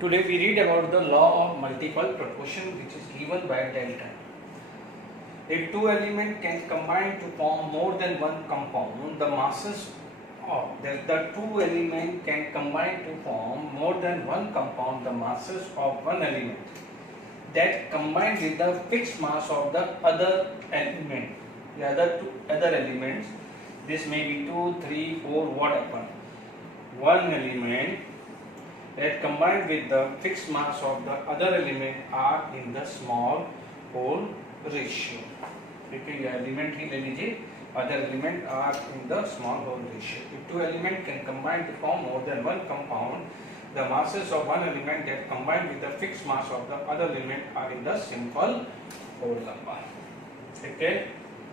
Today we read about the law of multiple proportion which is given by delta. If two elements can combine to form more than one compound, the masses of the two elements can combine to form more than one compound, the masses of one element that combined with the fixed mass of the other element. The other elements, this may be 2, 3, 4, whatever. One element that combined with the fixed mass of the other element are in the small whole ratio. Okay, ये element ही ले लीजिए. Other element are in the small whole ratio. If two elements can combine to form more than one compound, the masses of one element that combined with the fixed mass of the other element are in the simple whole number. ठीक है?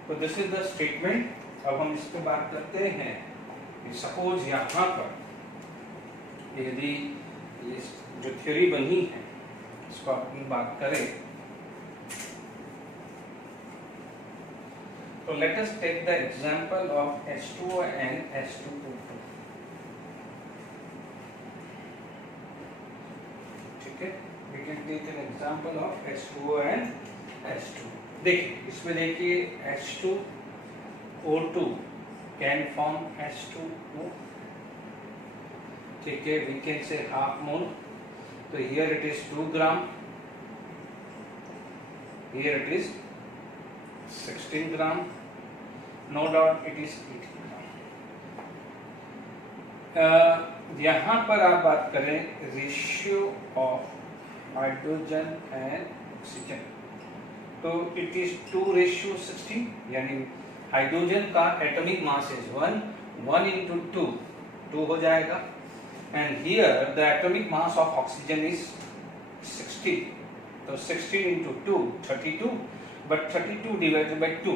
तो this is the statement. अब हम इस पे बात करते हैं. Suppose यहाँ पर यदि जो थ्योरी बनी है इसको अपनी बात करें तो let us take the example of H2O and H2O2. ठीक है, we can take an example of H2O and H2. देखिए इसमें देखिए H2O2 can form H2O. ठीक है, we can say half mole. So here it is 2 gram. Here it is 16 gram. No doubt it is 18 gram. यहाँ पर आप बात करें ratio of hydrogen and oxygen, तो इट इज 2:16, यानी हाइड्रोजन का एटॉमिक मास इज 1 into 2 हो जाएगा. And here the atomic mass of oxygen is 60. So 16 into 2, 32. But 32 divided by 2,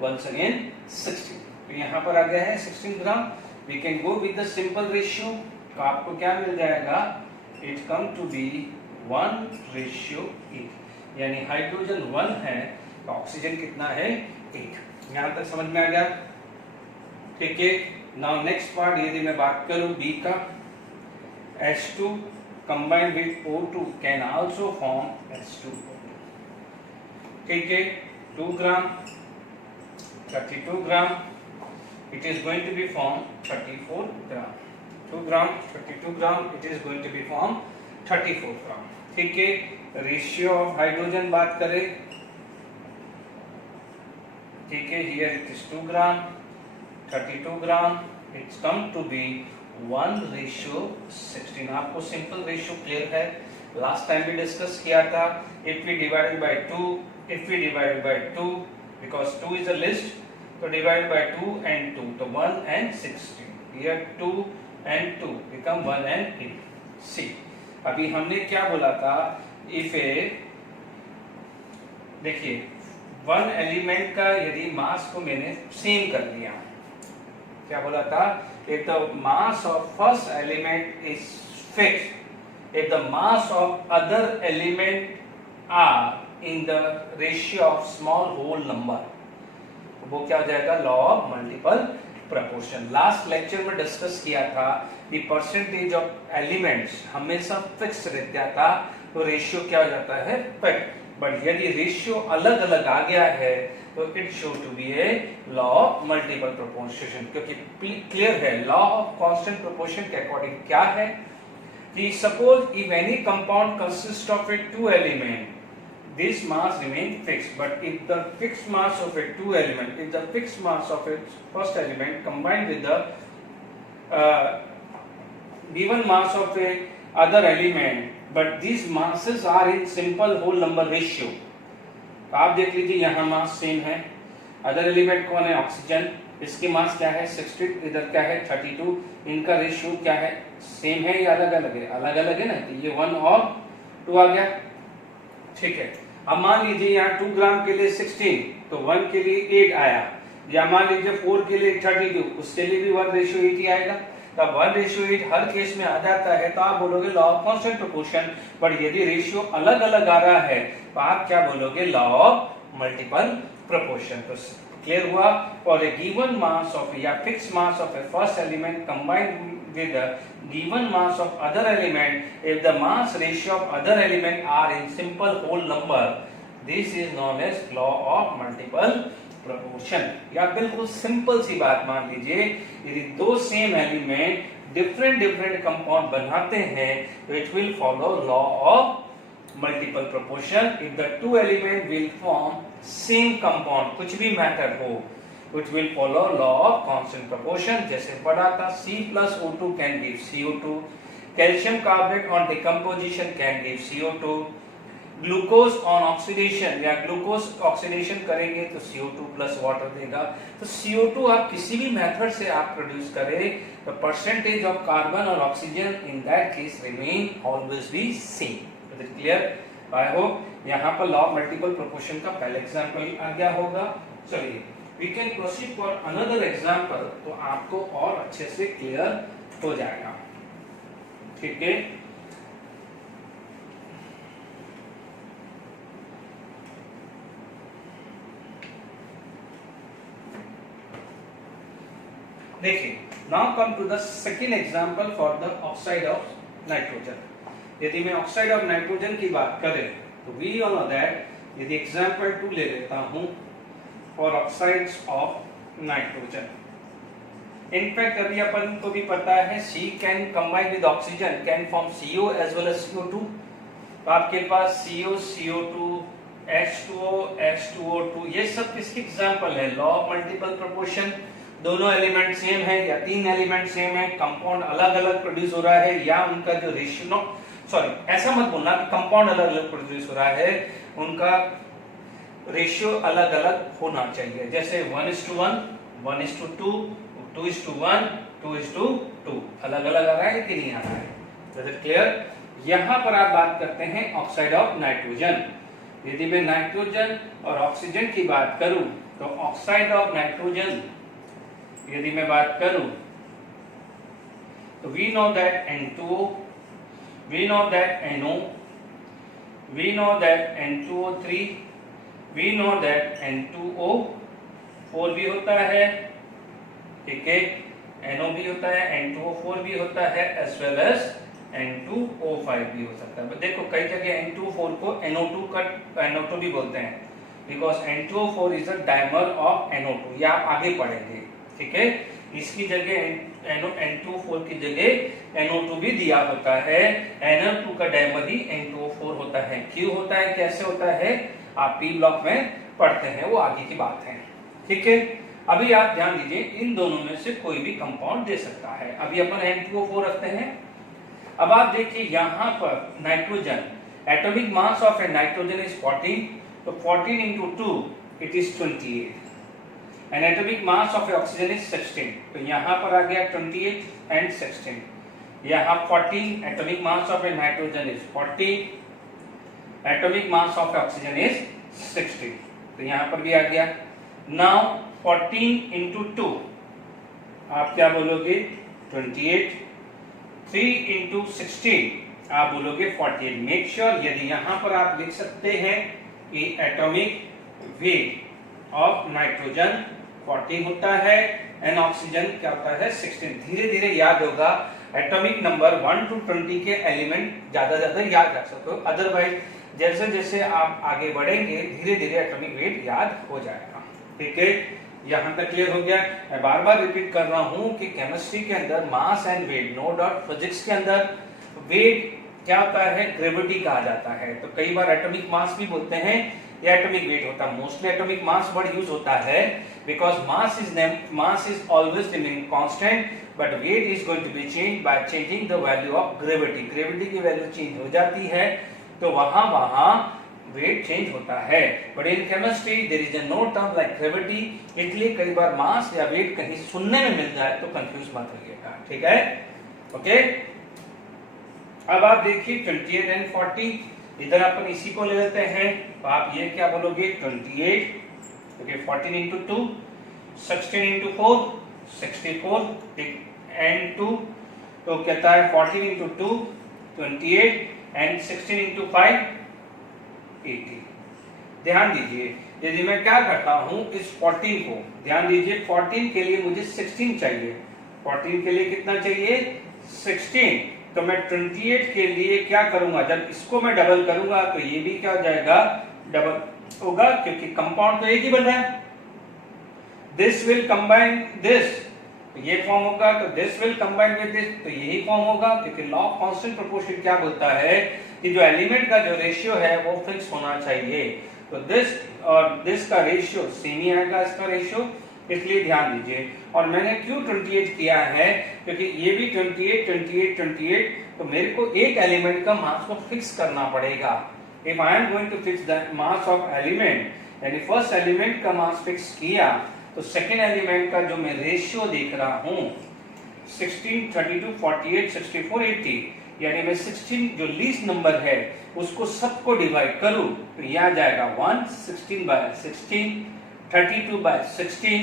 once again 16. तो यहाँ पर आ गया है 16 ग्राम. We can go with the simple ratio. तो आपको क्या मिल जाएगा? It come to be 1:8. यानी हाइड्रोजन 1 है तो ऑक्सीजन कितना है? 8. यहाँ तक समझ में आ गया? ठीक है. Now next part यदि मैं बात करूँ B का, H2 combined with O2 can also form H2O2. ठीक है, 2 gram, 32 gram, it is going to be formed 34 gram. 2 gram, 32 gram, it is going to be formed 34 gram. ठीक है, रेशियो ऑफ हाइड्रोजन बात करें, ठीक है, here it is 2 gram, 32 gram, it's come to be 1:16. आपको simple ratio clear है, last time भी discuss किया था. If we divided by 2, because 2 is a list, तो डिवाइड बाय 2 and 2, तो 1 and 16. Here 2 and 2 become 1 and 8. See अभी हमने क्या बोला था? इफ ए देखिए वन एलिमेंट का यदि मास को मैंने सेम कर दिया, क्या बोला था? If the mass of first element is fixed, if the mass of other element are in the ratio of small whole number, वो क्या हो जाएगा? Law of multiple proportion. Last lecture में डिस्कस किया था कि परसेंटेज ऑफ एलिमेंट्स हमेशा fix रहता था, तो रेशियो क्या हो जाता है? फिक्स. बट यदि रेशियो अलग अलग आ गया है तो it show to be a law of multiple proportion, क्योंकि क्लियर है लॉ ऑफ कांस्टेंट प्रोपोर्शन के अकॉर्डिंग क्या है कि suppose if any compound consist of a 2 element, this mass remain fixed, but if the fixed mass of a 2 element, if the fixed mass of a first element combined with the given mass of a other element, but these masses are in simple whole number ratio. आप देख लीजिए यहाँ mass same है. Other element कौन है? Oxygen. इसकी मास क्या है? 60. इधर क्या है? 32. इनका रेशियो क्या है? सेम है या अलग अलग है? अलग अलग है ना, तो ये 1 और 2 आ गया. ठीक है. अब मान लीजिए यहाँ 2 ग्राम के लिए 16, तो 1 के लिए 8 आया, या मान लीजिए 4 के लिए 32, उसके लिए भी 1:8 ही आएगा. तब 1:8 हर केस में आ जाता है, तो आप बोलोगे law of constant proportion. But यदि रेशियो अलग अलग आ रहा है तो आप क्या बोलोगे? Law of multiple proportion. तो क्लियर हुआ? For a given mass of या fix mass of a first element combined with the given mass of other element if the mass ratio of other element are in simple whole number, this is known as law of multiple proportion। या बिल्कुल simple सी बात मान लीजिए, यदि दो same element different different compound बनाते हैं तो it will follow law of multiple proportion. If the two element will form same compound, कुछ भी मैटर हो, which will follow law of constant proportion। जैसे पढ़ा था C plus O2 can give CO2, calcium carbonate on decomposition can give CO2, glucose on oxidation या glucose oxidation करेंगे तो CO2 plus water देगा। तो CO2 आप किसी भी मेथड से आप प्रोड्यूस करें तो परसेंटेज ऑफ कार्बन और oxygen in that case remain always be same. Is it clear? I hope यहाँ पर लॉ ऑफ मल्टीपल प्रोपोर्शन का पहला एग्जांपल आ गया होगा। चलिए we can proceed for another example, तो आपको और अच्छे से क्लियर हो जाएगा। ठीक है, देखिए now come to the second example for the oxide of nitrogen. यदि मैं ऑक्साइड ऑफ नाइट्रोजन की बात करें तो वी ऑल नो दैट, यदि एग्जांपल 2 ले लेता हूं for oxides of nitrogen। In fact अभी अपन को भी पता है C can combine with oxygen can form CO as well as CO2। तो आपके पास CO, CO2, H2O, H2O2, ये सब किसके एग्जांपल है? Law of multiple proportion. दोनों एलिमेंट सेम है या तीन एलिमेंट सेम है, कंपाउंड अलग अलग प्रोड्यूस हो रहा है या उनका जो रेशियो, सॉरी ऐसा मत बोलना कि कंपाउंड अलग अलग प्रोड्यूस हो रहा है, उनका रेशियो अलग अलग होना चाहिए। जैसे 1:1, 1:2, 2:1, 2:2, अलग अलग आ रहा है कि नहीं आ रहा है? Is it clear? यहां पर आप बात करते हैं ऑक्साइड ऑफ नाइट्रोजन। यदि मैं नाइट्रोजन और ऑक्सीजन की बात करूं तो ऑक्साइड ऑफ नाइट्रोजन यदि मैं बात करूं तो we know that N2O, we know that NO, we know that N2O3, we know that N2O4 भी होता है, ठीक है, NO भी होता है, N2O4 भी होता है, as well as N2O5 भी हो सकता है। देखो कई जगह N2O4 को NO2 भी बोलते हैं, because N2O4 is a dimer of NO2, ये आप आगे पढ़ेंगे, ठीक है। इसकी जगह N2O4 की जगह NO2 भी दिया होता है, NO2 का डायमर ही N2O4 होता है। क्यों होता है, कैसे होता है, आप P ब्लॉक में पढ़ते हैं, वो आगे की बात है, ठीक है। अभी आप ध्यान दीजिए, इन दोनों में से कोई भी कंपाउंड दे सकता है। अभी अपन N2O4 रखते हैं। अब आप देखिए यहाँ पर nitrogen, atomic mass of A nitrogen is 14, तो 14 into 2 it is 28, and atomic mass of A oxygen is 16, तो यहाँ पर आ गया 28 एंड 16। यहाँ 14, atomic mass of A nitrogen is 40, atomic mass of oxygen is 60, तो यहां पर भी आ गया। नाउ 14 into 2 आप क्या बोलोगे? 28, 3 into 16 आप बोलोगे 48। मेक श्योर यदि यहां पर आप लिख सकते हैं कि एटॉमिक वेट ऑफ नाइट्रोजन 14 होता है एंड ऑक्सीजन क्या होता है 16। धीरे धीरे याद होगा, एटॉमिक नंबर 1 to 20 के एलिमेंट ज्यादा याद रख सकते हो, अदरवाइज जैसे जैसे आप आगे बढ़ेंगे धीरे धीरे एटॉमिक वेट याद हो जाएगा, ठीक है। यहां तक क्लियर हो गया? मैं बार बार रिपीट कर रहा हूं कि केमिस्ट्री के अंदर mass and weight, no doubt physics के अंदर वेट क्या होता है, ग्रेविटी कहा जाता है। तो कई बार एटॉमिक मास भी बोलते हैं या एटॉमिक वेट होता है। Mostly atomic mass word use होता है because mass is always remain constant, but weight is going to be change by changing the value of gravity. Gravity की वैल्यू चेंज हो जाती है तो वहां वेट चेंज होता है। But in chemistry there is no term like gravity, इसलिए कई बार मास या वेट कहीं सुनने में मिल जाए तो कंफ्यूज मत होइएगा, ठीक है, ओके। अब आप देखिए 28 एंड 40, इधर अपन इसी को ले लेते हैं, तो आप ये क्या बोलोगे 28, ओके, 14 into 2, 16 into 4, 64, एंड 2, तो कहता है 14 into 2, 28 एंड 16 into 5, 80। ध्यान दीजिए, यदि मैं क्या करता हूं इस 14 को, ध्यान दीजिए 14 के लिए मुझे 16 चाहिए, 14 के लिए कितना चाहिए 16, तो मैं 28 के लिए क्या करूंगा, जब इसको मैं डबल करूंगा तो ये भी क्या हो जाएगा, डबल होगा, क्योंकि कंपाउंड तो एक ही बन रहा है। दिस विल कंबाइन दिस, तो ये फॉर्म होगा, तो this will combine with this, तो यही फॉर्म होगा, क्योंकि लॉ ऑफ कांस्टेंट प्रोपोर्शन क्या बोलता है कि जो एलिमेंट का जो रेशियो है वो फिक्स होना चाहिए। तो दिस और दिस का रेशियो सेम ही आएगा, इसका रेशियो, इसलिए ध्यान दीजिए। और मैंने क्यों 28 किया है, क्योंकि ये भी 28 28 28, तो मेरे को एक एलिमेंट का मास को फिक्स करना पड़ेगा। If I am going to fix the mass of element, यानी फर्स्ट एलिमेंट का मास फिक्स किया, तो सेकेंड एलिमेंट का जो मैं रेशियो देख रहा हूं 16 32 48 64 80, यानी मैं 16 जो लीस्ट नंबर है उसको सबको डिवाइड करूं तो यह आ जाएगा 1 16 by 16, 32 by 16,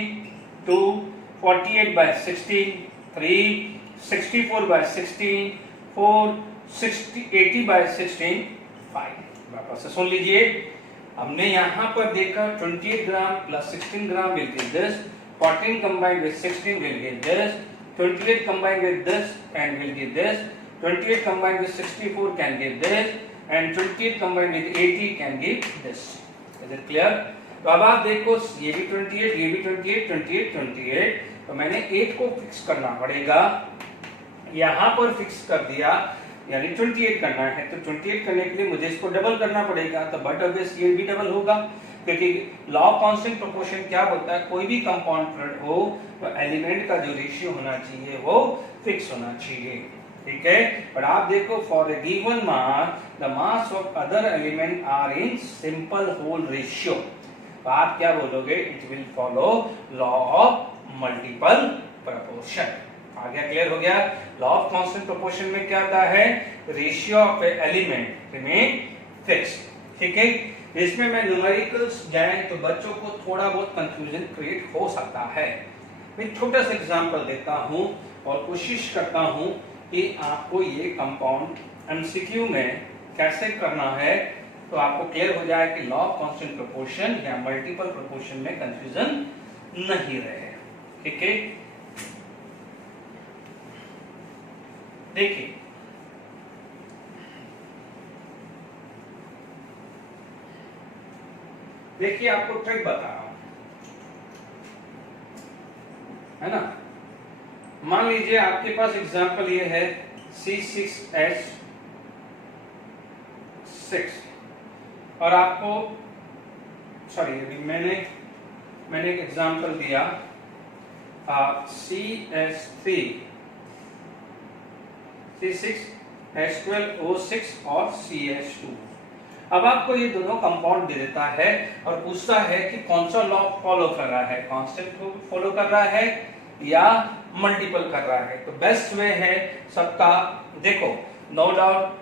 2 48 by 16, 3 64 by 16, 4 60 80 by 16, 5। वापस से सुन लीजिए, हमने यहाँ पर देखा 28 gram plus 16 gram will give this, 14 combined with 16 will give this, 28 combined with this and will give this, 28 combined with 64 can give this, and 28 combined with 80 can give this. Is it clear? तो अब आप देखो, ये भी 28, ये भी 28, 28, 28, तो मैंने 8 को फिक्स करना पड़ेगा, यहाँ पर फिक्स कर दिया, यानी 28 करना है, तो 28 करने के लिए मुझे इसको डबल करना पड़ेगा, तो बट ऑब्वियस ये भी डबल होगा, क्योंकि लॉ ऑफ कांस्टेंट प्रोपोर्शन क्या बोलता है, कोई भी कंपाउंड प्रोडक्ट हो तो एलिमेंट का जो रेशियो होना चाहिए वो फिक्स होना चाहिए, ठीक है। पर आप देखो, for a given mass the mass of other element are in simple whole ratio, तो आप क्या बोलोगे, it will follow law of multiple proportion. आगे क्लियर हो गया। लॉ ऑफ कांस्टेंट प्रोपोर्शन में क्या आता है, ratio of A element remain fix, ठीक है। इसमें मैं न्यूमेरिकल्स जाए तो बच्चों को थोड़ा बहुत कंफ्यूजन क्रिएट हो सकता है। मैं छोटा सा एग्जांपल देता हूं और कोशिश करता हूं कि आपको ये कंपाउंड एमसीक्यू में कैसे करना है, तो आपको क्लियर हो जाए कि लॉ ऑफ कांस्टेंट प्रोपोर्शन या मल्टीपल प्रोपोर्शन में कंफ्यूजन नहीं रहे, ठीक है। देखिए, देखिए आपको ट्रिक बता रहा हूं, है ना। मान लीजिए आपके पास एग्जांपल ये है C6H6 और आपको, सॉरी अभी मैंने एक एग्जांपल दिया CH3 C6H12O6 और CH2। अब आपको ये दोनों कंपाउंड दे देता है और पूछता है कि कौन सा लॉ फॉलो कर रहा है, कांस्टेंट को फॉलो कर रहा है या मल्टीपल कर रहा है। तो बेस्ट वे है सबका, देखो नो डाउट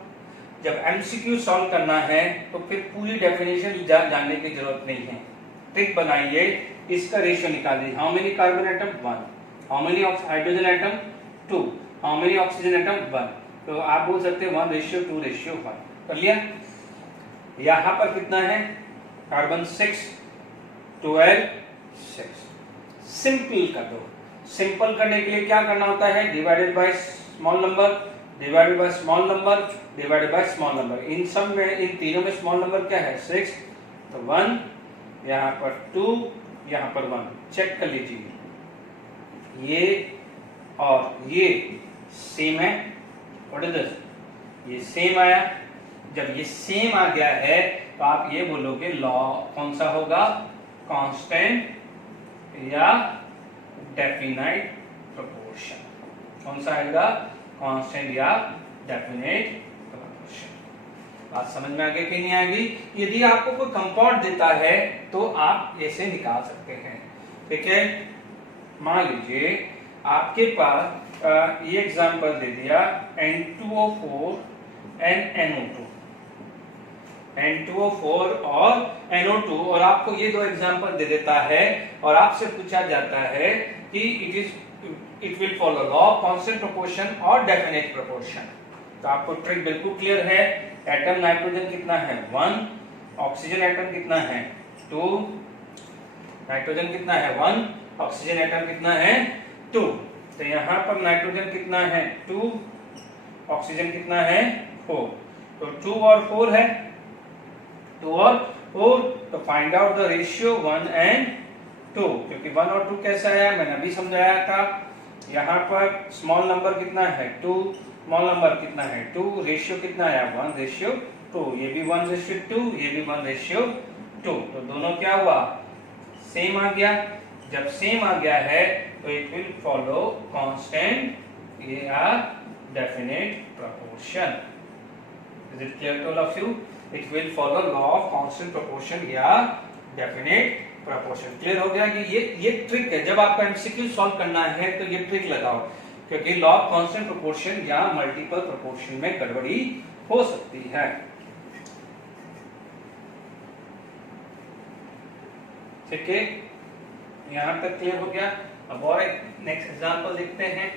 जब एमसीक्यू सॉल्व करना है तो फिर पूरी डेफिनेशन जानने की जरूरत नहीं है। ट्रिक बनाइए, इसका रेशियो निकालिए, how many carbon atom 1, how many hydrogen atom 2, how many oxygen atom 1, तो आप बोल सकते हैं 1:2:1 कर लिया। यहां पर कितना है, कार्बन 6 12 6। सिंपल कर दो। सिंपल करने के लिए क्या करना होता है, divided by small number, divided by small number, divided by small number. इन सब में, इन तीनों में स्मॉल नंबर क्या है 6, तो 1, यहाँ पर 2, यहाँ पर 1। चेक कर लीजिए, ये और ये सेम है। व्हाट इज दिस, ये सेम आया। जब ये सेम आ गया है तो आप ये बोलोगे लॉ कौन सा होगा, कांस्टेंट या डेफिनाइट प्रोपोर्शन। कौन सा आएगा, कांस्टेंट या डेफिनाइट प्रोपोर्शन। बात समझ में आगे कि नहीं आएगी। यदि आपको कोई कंपाउंड देता है तो आप ऐसे निकाल सकते हैं, ठीक है। मान लीजिए आपके पास ये एग्जांपल दे दिया N2O4 and NO2, N2O4 और NO2, और आपको ये दो एग्जांपल दे देता है और आपसे पूछा जाता है कि it will follow law of constant proportion और डेफिनेट प्रोपोर्शन। तो आपको ट्रिक बिल्कुल क्लियर है। एटम नाइट्रोजन कितना है 1, ऑक्सीजन एटम कितना है 2, नाइट्रोजन कितना है 1, ऑक्सीजन एटम कितना है 2। तो यहाँ पर नाइट्रोजन कितना है 2, ऑक्सीजन कितना है 4, तो 2 और 4 है, 2 और 4, तो find out the ratio 1 and 2, क्योंकि 1 और 2 कैसा है मैंने अभी समझाया था। यहाँ पर स्मॉल नंबर कितना है 2, स्मॉल नंबर कितना है 2, रेशियो कितना है 1:2, ये भी 1:2, ये भी 1:2, तो दोनों क्या हुआ सेम आ गया। जब सेम आ गया है तो इट विल फॉलो कांस्टेंट या definite proportion. Is it clear to all of you? It will follow law of constant proportion या डेफिनेट प्रोपोर्शन। क्लियर हो गया कि ये ट्रिक है, जब आपको एमसीक्यू सॉल्व करना है तो ये ट्रिक लगाओ, क्योंकि लॉ ऑफ कांस्टेंट प्रोपोर्शन या मल्टीपल प्रोपोर्शन में गड़बड़ी हो सकती है। ठीक है, यहां तक क्लियर हो गया। अब और एक नेक्स्ट एग्जांपल देखते हैं।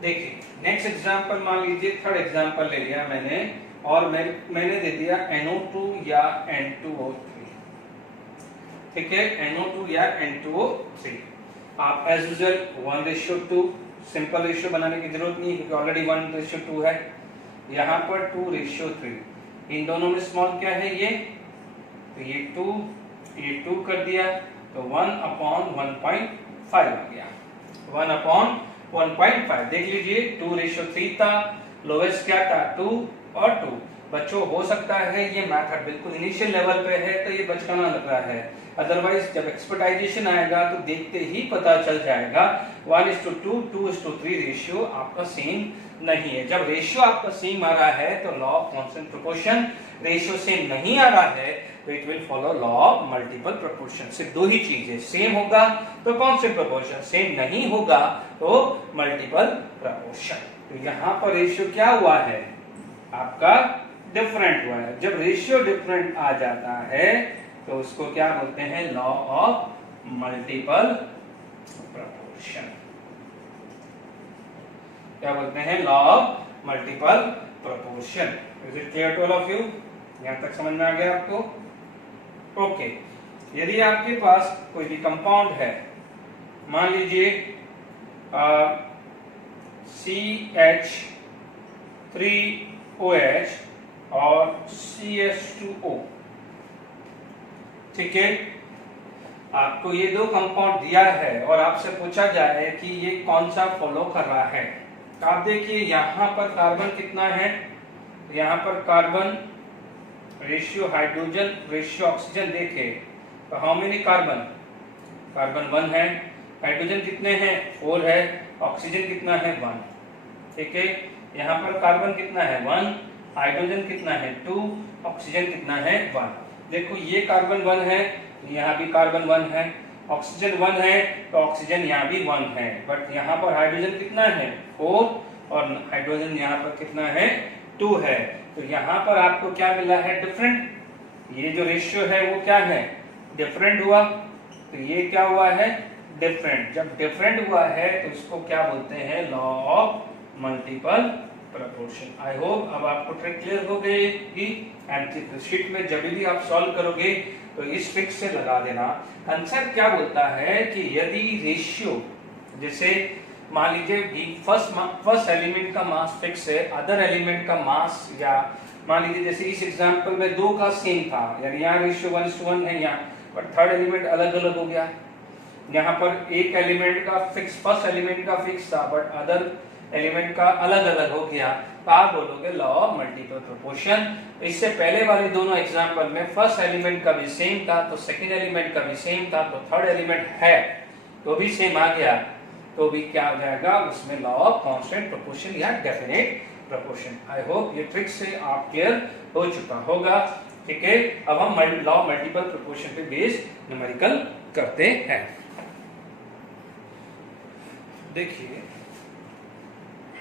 देखिए नेक्स्ट एग्जांपल, मान लीजिए थर्ड एग्जांपल ले लिया मैंने, और मैंने दे दिया NO2 या N2O3। ठीक है, NO2 या N2O3। आप एज यूजुअल 1:2 सिंपल रेशियो बनाने की जरूरत नहीं है, क्योंकि ऑलरेडी 1:2 है। यहाँ पर 2:3, इन दोनों में स्मॉल क्या है ये, तो ये 2 कर दिया, तो 1/1.5 आ गया, 1/1.5। देख लीजिए 2:3 था, लोवेस्ट क्या था 2 और 2। बच्चों हो सकता है ये मेथड बिल्कुल इनिशियल लेवल पे है तो ये बचकाना लग रहा है, अदरवाइज जब एक्सपर्टाइजेशन आएगा तो देखते ही पता चल जाएगा 1:2, 2:3 रेशियो आपका सेम नहीं है। जब रेशियो आपका सेम आ रहा है तो law of constant proportion, ratio same नहीं आ रहा है तो it will follow law of multiple proportion. सिर्फ दो ही चीजें, सेम होगा तो कांस्टेंट प्रोपोर्शन, सेम नहीं होगा तो मल्टीपल प्रोपोर्शन। तो यहाँ पर रेशियो क्या हुआ है आपका डिफरेंट हुआ है। जब रेशियो डिफरेंट आ जाता है तो उसको क्या बोलते हैं लॉ ऑफ मल्टीपल प्रोपोर्शन। क्या बोलते हैं law of multiple proportion. Is it clear to all of you? यहां तक समझ में आ गया आपको? ओके, यदि आपके पास कोई भी कंपाउंड है, मान लीजिए CH3OH और CH2O। ठीक है, आपको ये दो कंपाउंड दिया है और आपसे पूछा जाए कि ये कौन सा फॉलो कर रहा है। तो आप देखिए यहाँ पर कार्बन कितना है, यहाँ पर carbon ratio hydrogen ratio oxygen देखे तो हाउ मेनी कार्बन, कार्बन 1 है, हाइड्रोजन कितने हैं 4 है, ऑक्सीजन कितना है 1। ठीक है, यहाँ पर कार्बन कितना है 1, हाइड्रोजन कितना है 2, ऑक्सीजन कितना है 1। देखो ये कार्बन 1 है, यहाँ भी कार्बन 1 है, ऑक्सीजन 1 है तो ऑक्सीजन यहाँ भी 1 है, बट यहाँ पर हाइड्रोजन कितना है 4 और हाइड्रोजन यहाँ पर कितना है 2 है। तो यहाँ पर आपको क्या मिला है डिफरेंट, ये जो रेशियो है वो क्या है डिफरेंट हुआ, तो ये क्या हुआ है डिफरेंट। जब डिफरेंट हुआ है तो इसको क्या बोलते हैं law of multiple proportion. I hope अब आपको ट्रिक क्लियर हो गई कि एमसीक्यू शीट में जब भी आप सॉल्व करोगे तो इस ट्रिक से लगा देना। कंसेप्ट क्या बोलता है कि यदि रेशियो, जैसे मान लीजिए फर्स्ट एलिमेंट का मास फिक्स है, अदर एलिमेंट का मास, या मान लीजिए जैसे इस एग्जांपल में 2 का सेम था, यानी यहाँ रेशियो 1:1 है यहाँ, पर थर्ड एलिमेंट अलग अलग हो गया। यहाँ पर एक एलिमेंट का फिक्स, फर्स्ट एलिमेंट का फिक्स था बट अदर एलिमेंट का अलग अलग हो गया, तो आप बोलोगे लॉ ऑफ मल्टीपल प्रोपोर्शन। इससे पहले वाले दोनों एग्जांपल में फर्स्ट एलिमेंट का भी सेम था तो सेकंड एलिमेंट का भी सेम था, तो थर्ड एलिमेंट है तो भी सेम आ गया, तो भी क्या हो जाएगा उसमें लॉ ऑफ कांस्टेंट प्रोपोर्शन या डेफिनेट प्रोपोर्शन। आई होप ये ट्रिक से आप क्लियर हो चुका होगा। ठीक है, अब हम लॉ मल्टीपल प्रोपोर्शन पे बेस्ड न्यूमेरिकल करते हैं। देखिए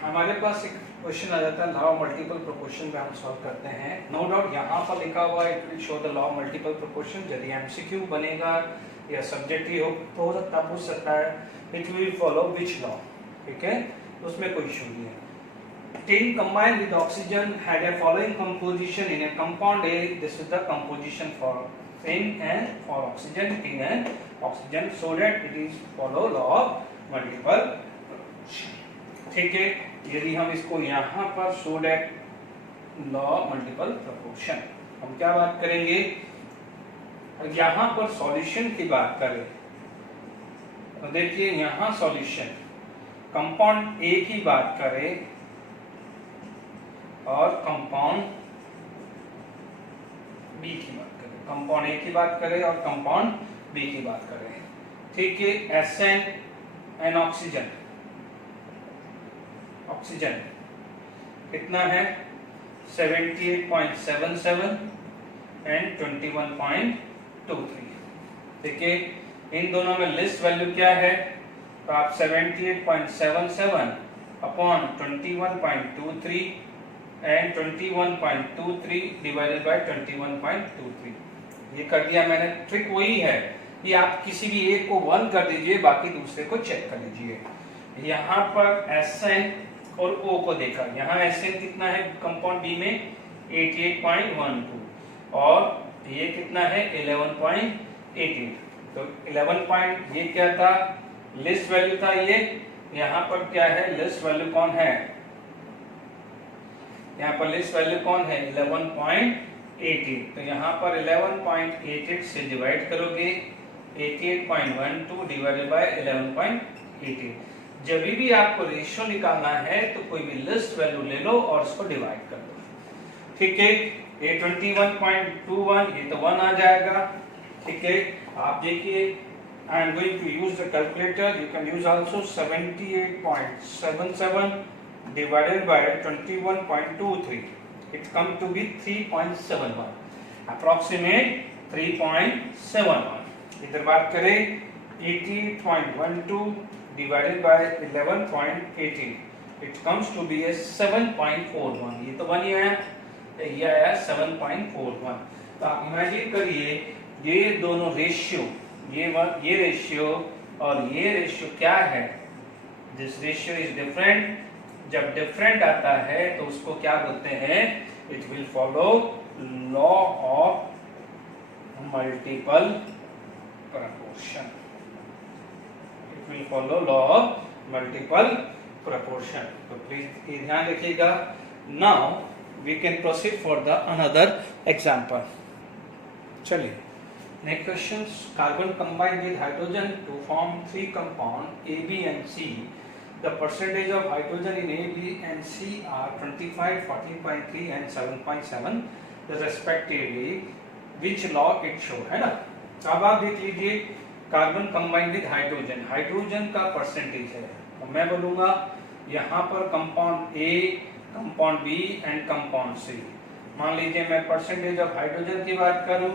हमारे पास एक क्वेश्चन आ जाता है लॉ ऑफ मल्टीपल प्रोपोर्शन पे हम सॉल्व करते हैं। नो डाउट यहाँ पर लिखा हुआ है it will show the law of multiple proportion. यदि एमसीक्यू बनेगा या सब्जेक्ट ही हो तो हो सकता पूछ सकता है it will follow which law. ठीक है, उसमें कोई इशू नहीं है। Tin combined with oxygen had a following composition in a compound A. This is the composition for tin and for oxygen, tin and oxygen so that it is follow law of multiple. ठीक है, यदि हम इसको यहाँ पर so that law multiple proportion, हम क्या बात करेंगे, यहाँ पर सॉल्यूशन की बात करें तो देखिए यहाँ सॉल्यूशन कंपाउंड ए की बात करें और कंपाउंड बी की बात करें, कंपाउंड ए की बात करें और कंपाउंड बी की बात करें। ठीक है, एसएन एंड ऑक्सीजन, ऑक्सीजन कितना है 78.77 एंड 21.23। ठीक है, इन दोनों में लिस्ट वैल्यू क्या है, तो आप 78.77 अपॉन 21.23 एंड 21.23 डिवाइडेड बाय 21.23, ये कर दिया मैंने। ट्रिक वही है कि आप किसी भी एक को 1 कर दीजिए, बाकी दूसरे को चेक कर लीजिए। यहाँ पर एसएन और ओ को देखा, यहाँ एसएन कितना है कंपाउंड बी में 88.12 और ये कितना है 11.88। तो 11 ये क्या था, लिस्ट वैल्यू था ये, यहाँ पर क्या है लिस्ट वैल्यू कौन है, यहाँ पर लिस्ट वैल्यू कौन है 11.88। तो यहाँ पर 11.88 से डिवाइड करोगे 88.12 डिवाइडेड बाय 11.88। जब भी आपको रेशियो निकालना है तो कोई भी लिस्ट वैल्यू ले लो और उसको डिवाइड कर दो। ठीक है, ये 21.21 ये तो 1 आ जाएगा। ठीक है, आप देखिए I am going to use the calculator, you can use also 78.77 divided by 21.23, it come to be 3.71, approximate 3.71। इधर बात करें 88.12 divided by 11.18, it comes to be a 7.41। ये तो 1 ही आया, ये आया 7.41। तो आप इमेजिन करिए ये दोनों रेशियो, ये रेशियो और ये रेशियो क्या है, दिस रेशियो इज डिफरेंट। जब डिफरेंट आता है तो उसको क्या बोलते हैं, it will follow law of multiple proportion, it will follow law of multiple proportion. तो प्लीज ये ध्यान रखिएगा। Now we can proceed for the another example. चलिए next question, carbon combined with hydrogen to form 3 compound A, B and C। The percentage of hydrogen in A, B and C are 25, 14.3 and 7.7 respectively. Which law it show, है ना। अब आप देख लीजिए carbon combined with hydrogen, hydrogen का percentage है, तो मैं बोलूंगा यहाँ पर compound A, compound B and compound C। मान लीजिए मैं परसेंटेज ऑफ हाइड्रोजन की बात करूं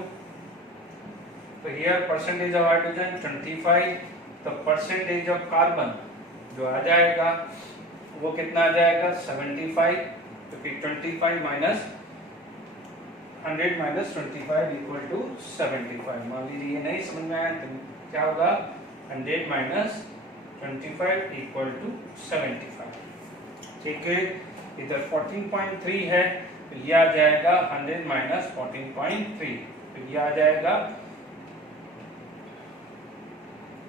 तो हियर परसेंटेज ऑफ हाइड्रोजन 25, तो परसेंटेज ऑफ कार्बन जो आ जाएगा वो कितना आ जाएगा 75, क्योंकि 25 माइनस 100 माइनस 25 इक्वल टू 75। मान लीजिए ये नहीं समझ में आया तो क्या होगा 100 माइनस 25 इक्वल टू 75। ठीक है, इधर 14.3 है तो ये आ जाएगा 100 माइनस 14.3, तो ये आ जाएगा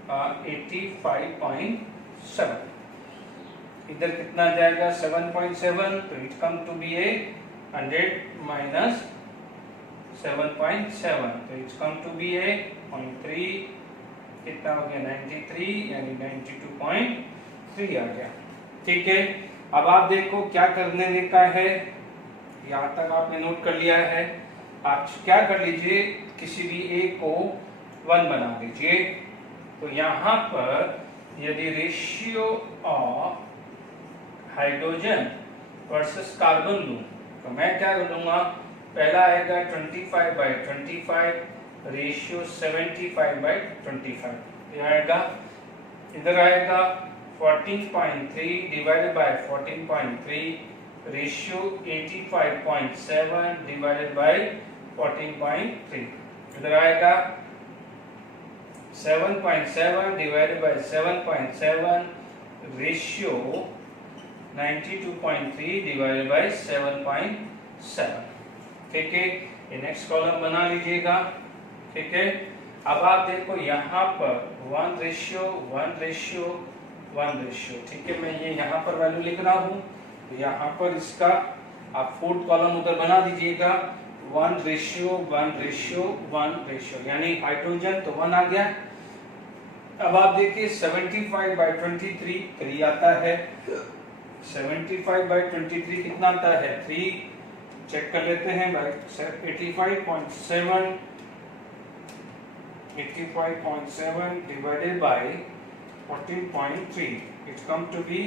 85.7। इधर कितना आ जाएगा 7.7, तो it come to be a 100 minus 7.7, तो it come to be a 0.3, कितना हो गया 93, यानी 92.3 आ गया। ठीक है, अब आप देखो क्या करने का है, यहाँ तक आपने नोट कर लिया है। आप क्या कर लीजिए, किसी भी एक को 1 बना दीजिए। तो यहाँ पर यदि ratio of hydrogen versus carbon लूं तो मैं क्या लूंगा, पहला आएगा 25/25 रेशियो 75/25, ये आएगा। इधर आएगा 14.3 divided by 14.3 ratio 85.7 divided by 14.3। इधर आएगा 7.7 divided by 7.7 ratio 92.3 divided by 7.7। ठीक है, ये नेक्स्ट कॉलम बना लीजिएगा। ठीक है, अब आप देखो यहाँ पर 1:1:1:1, ठीक है। मैं ये यहाँ पर वैल्यू लिख रहा हूँ, तो यहाँ पर इसका आप फोर्थ कॉलम उधर बना दीजिएगा 1:1:1, यानी हाइड्रोजन तो 1 आ गया। अब आप देखिए 75/23 3 आता है, 75/23 कितना आता है 3, चेक कर लेते हैं भाई। 85.7 divided by 14.3, it come to be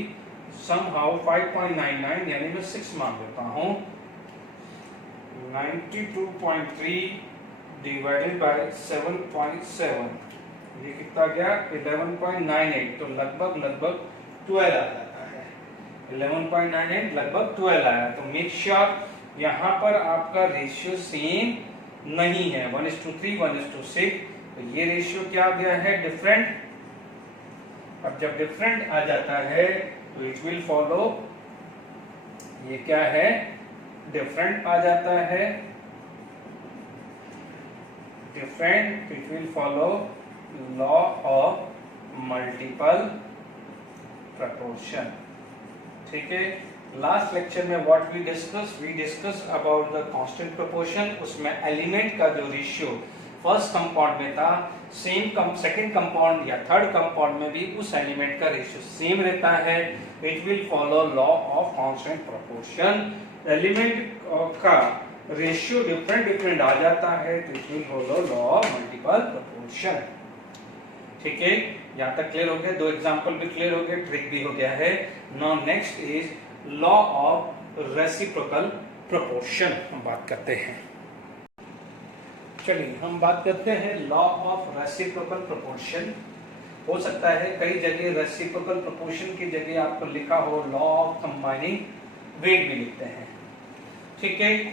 somehow 5.99, यानी मैं 6 मान लेता हूँ। 92.3 divided by 7.7, ये कितना गया 11.98, तो लगभग 12 आ जाता है। 11.98 लगभग 12 आया। तो मेक श्योर यहाँ पर आपका रेशियो सेम नहीं है, 1:3 1:6, तो ये रेशियो क्या आ गया है डिफरेंट। अब जब डिफरेंट आ जाता है तो इट विल फॉलो, ये क्या है डिफरेंट आ जाता है, different, it will follow law of multiple proportion, ठीक है। लास्ट लेक्चर में what we discuss about the constant proportion, उसमें एलिमेंट का जो रेशियो फर्स्ट कंपाउंड में था सेम सेकंड कंपाउंड या थर्ड कंपाउंड में भी उस एलिमेंट का रेशियो सेम रहता है। It will follow law of constant proportion. Element का रेशियो डिफरेंट आ जाता है तो it will follow law of multiple proportion, ठीक है। यहाँ तक क्लियर हो गया, 2 एग्जांपल भी क्लियर हो गए, ट्रिक भी हो गया है। Now next is law of reciprocal proportion, हम बात करते हैं। चलिए हम बात करते हैं लॉ ऑफ रेसिप्रोकल प्रोपोर्शन। हो सकता है कई जगह रेसिप्रोकल प्रोपोर्शन की जगह आपको लिखा हो लॉ ऑफ कंबाइनिंग वेट भी लिखते हैं, ठीक है।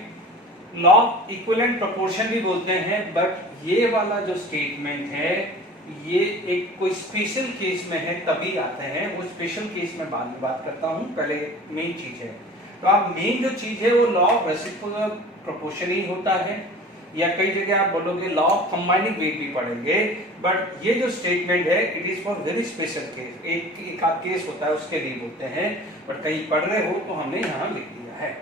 लॉ ऑफ इक्विवेलेंट प्रोपोर्शन भी बोलते हैं, बट ये वाला जो स्टेटमेंट है ये एक कोई स्पेशल केस में है तभी आते हैं, वो स्पेशल केस में बाद में बात करता हूं, पहले मेन चीज है। तो आप मेन जो चीज है वो लॉ ऑफ रेसिप्रोकल प्रोपोर्शन ही होता है, या कई जगह आप बोलोगे लॉ ऑफ कंबाइनिंग वेट भी पढ़ेंगे, बट ये जो स्टेटमेंट है it is for very special case, एक आध केस होता है उसके लिए बोलते हैं, बट कहीं पढ़ रहे हो तो हमने यहाँ लिख दिया है।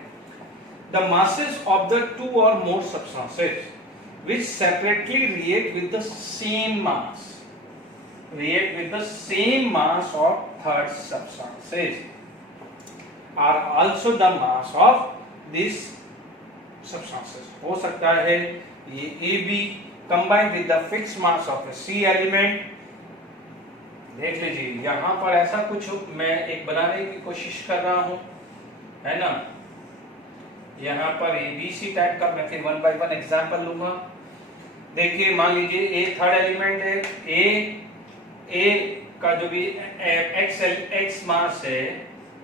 The masses of the 2 or more substances which separately react with the same mass of third substances are also the mass of these substances। हो सकता है ये AB combined with the fixed mass of a C element। देख लीजिए यहाँ पर ऐसा कुछ मैं एक बनाने की कोशिश कर रहा हूं, है ना। यहाँ पर ABC टाइप का मैं फिर 1 by 1 एग्जांपल लूंगा। देखिए मान लीजिए ए थर्ड एलिमेंट है, ए का जो भी x मास है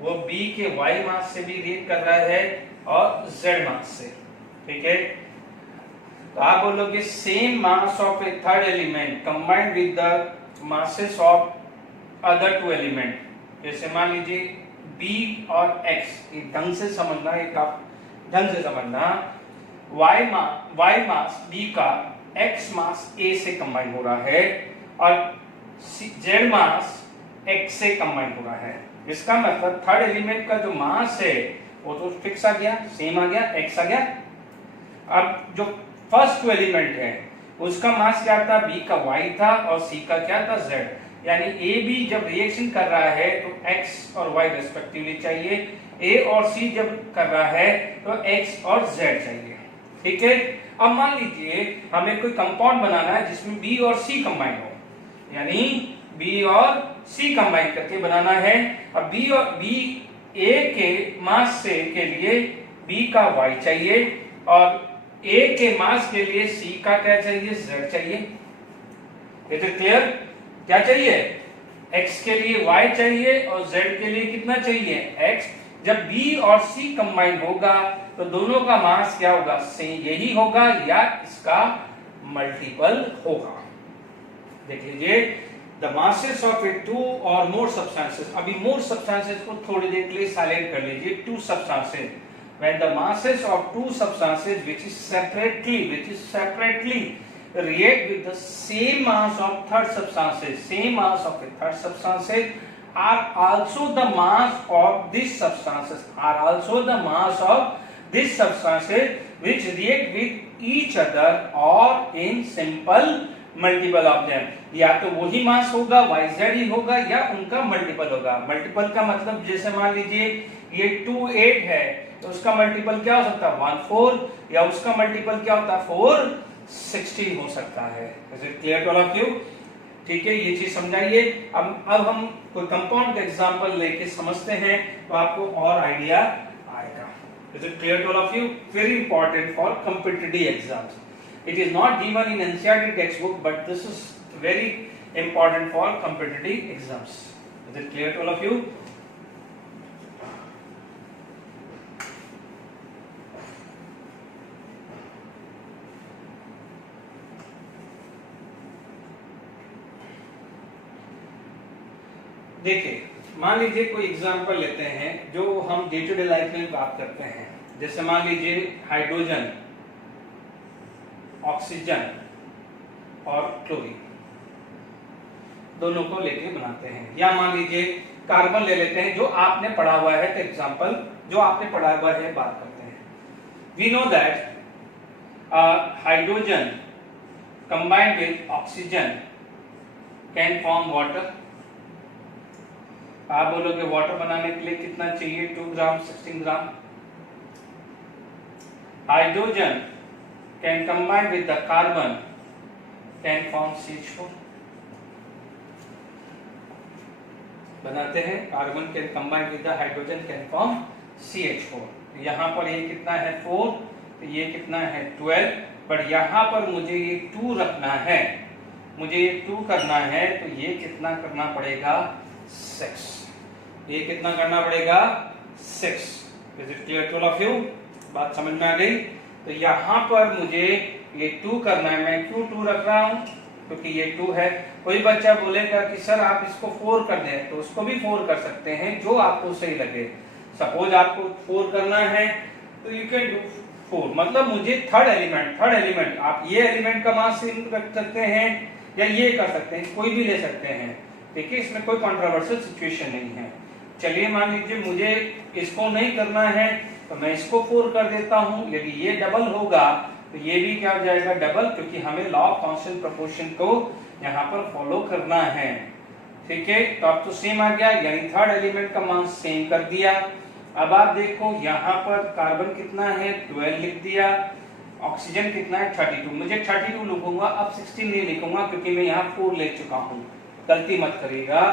वो B के y मास से भी रिएक्ट कर रहा है और Z मास से, ठीक है। तो आप बोलोगे same mass of A third element combined with the masses of other 2 element. जैसे मान लीजिए B और X, ये ढंग से समझना, एक आप ढंग से समझना, y मास B का x मास A से कंबाइन हो रहा है और Z मास X से कंबाइन हो रहा है। इसका मतलब थर्ड एलिमेंट का जो मास है वो तो फिक्स आ गया, सेम आ गया, X आ गया। अब जो फर्स्ट 2 एलिमेंट है उसका मास क्या था, B का Y था और C का क्या था, Z। यानी AB जब रिएक्शन कर रहा है तो X और Y रेस्पेक्टिवली चाहिए, A और C जब कर रहा है तो X और Z चाहिए, ठीक है। अब मान लीजिए हमें कोई कंपाउंड बनाना है जिसमें B और C कंबाइन हो, यानी B और C कंबाइन करके बनाना है। अब B A के मास से के लिए B का Y चाहिए और A के मास के लिए C का क्या चाहिए, Z चाहिए। ये तो क्लियर, क्या चाहिए, X के लिए Y चाहिए और Z के लिए कितना चाहिए, X। जब B और C कंबाइन होगा तो दोनों का मास क्या होगा, सेम यही होगा या इसका मल्टीपल होगा। देख लीजिए the masses of a 2 or more substances, अभी more substances को थोड़ी देर के लिए साइलेंट कर लीजिए, 2 substances, when the masses of 2 substances which is separately react with the same mass of third substances, same mass of the third substances are also the mass of these substances, are also the mass of these substances which react with each other or in simple multiple of them. या तो वही मास होगा YZ ही होगा या उनका multiple होगा. Multiple का मतलब जैसे मान लीजिए ये 2 8 है तो उसका मल्टीपल क्या हो सकता है 1 4 या उसका मल्टीपल क्या होता है 4 16 हो सकता है. Is it clear to all of you? ठीक है, ये चीज समझाइए. अब हम कोई कंपाउंड का एग्जांपल लेके समझते हैं तो आपको और आइडिया आएगा. Is it clear to all of you? Very important for competitive exams. It is not given in NCERT textbook, but this is very important for competitive exams. Is it clear to all of you? देखिए, मान लीजिए कोई example लेते हैं जो हम day to day life में बात करते हैं. जैसे मान लीजिए हाइड्रोजन, ऑक्सीजन और क्लोरीन दोनों को लेके बनाते हैं. या मान लीजिए कार्बन ले लेते हैं जो आपने पढ़ा हुआ है. तो एग्जांपल जो आपने पढ़ा हुआ है बात करते हैं. We know that hydrogen combined with oxygen can form water. आप बोलोगे वाटर बनाने के लिए कितना चाहिए? 2 gram 16 gram. Hydrogen can combine with the carbon can form CH4. बनाते हैं carbon can combine with the hydrogen can form CH4. यहाँ पर ये कितना है 4, तो ये कितना है 12, बट यहाँ पर मुझे ये 2 रखना है, मुझे ये 2 करना है, तो ये कितना करना पड़ेगा 6. ये कितना करना पड़ेगा 6. Is it clear to all of you? बात समझ में आ गई? तो यहाँ पर मुझे ये 2 करना है. मैं क्यों 2 रख रहा हूँ? क्योंकि ये 2 है. कोई बच्चा बोलेगा कि सर आप इसको 4 कर दें, तो उसको भी 4 कर सकते हैं जो आपको सही लगे. सपोज आपको 4 करना है तो यू कैन डू 4. मतलब मुझे थर्ड एलिमेंट आप ये एलिमेंट का मास रख सकते हैं या ये कर सकते हैं, कोई भी ले सकते हैं. ठीक है, इसमें कोई कंट्रोवर्शियल सिचुएशन नहीं है. चलिए मान लीजिए मुझे इसको नहीं करना है तो मैं इसको 4 कर देता हूं. यदि ये डबल होगा तो ये भी क्या हो जाएगा डबल, क्योंकि हमें लॉ ऑफ कांस्टेंट प्रोपोर्शन को यहाँ पर फॉलो करना है. ठीक है, तो अब तो सेम आ गया, यानी थर्ड एलिमेंट का मान सेम कर दिया. अब आप देखो यहाँ पर कार्बन कितना है 12 लिख दिया, ऑक्सीजन कितना है 32. मुझे 32 लिखूंगा, अब 16 नहीं लिखूंगा क्योंकि मैं यहाँ 4 ले चुका हूँ. गलती मत करिएगा,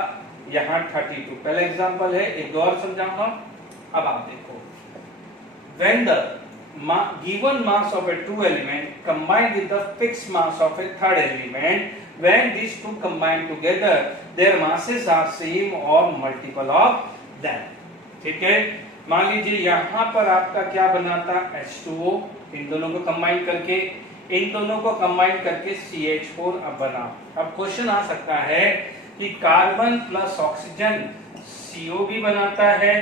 यहाँ 32 पहला एग्जाम्पल है. एक और समझाऊंगा. अब आप देखो, when the given mass of a two element combined with the fixed mass of a third element, when these two combine together their masses are same or multiple of them. ठीक है, मान लीजिए यहाँ पर आपका क्या बना था H2O. इन दोनों को कंबाइन करके CH4 अब बना. अब क्वेश्चन आ सकता है कि कार्बन प्लस ऑक्सीजन CO भी बनाता है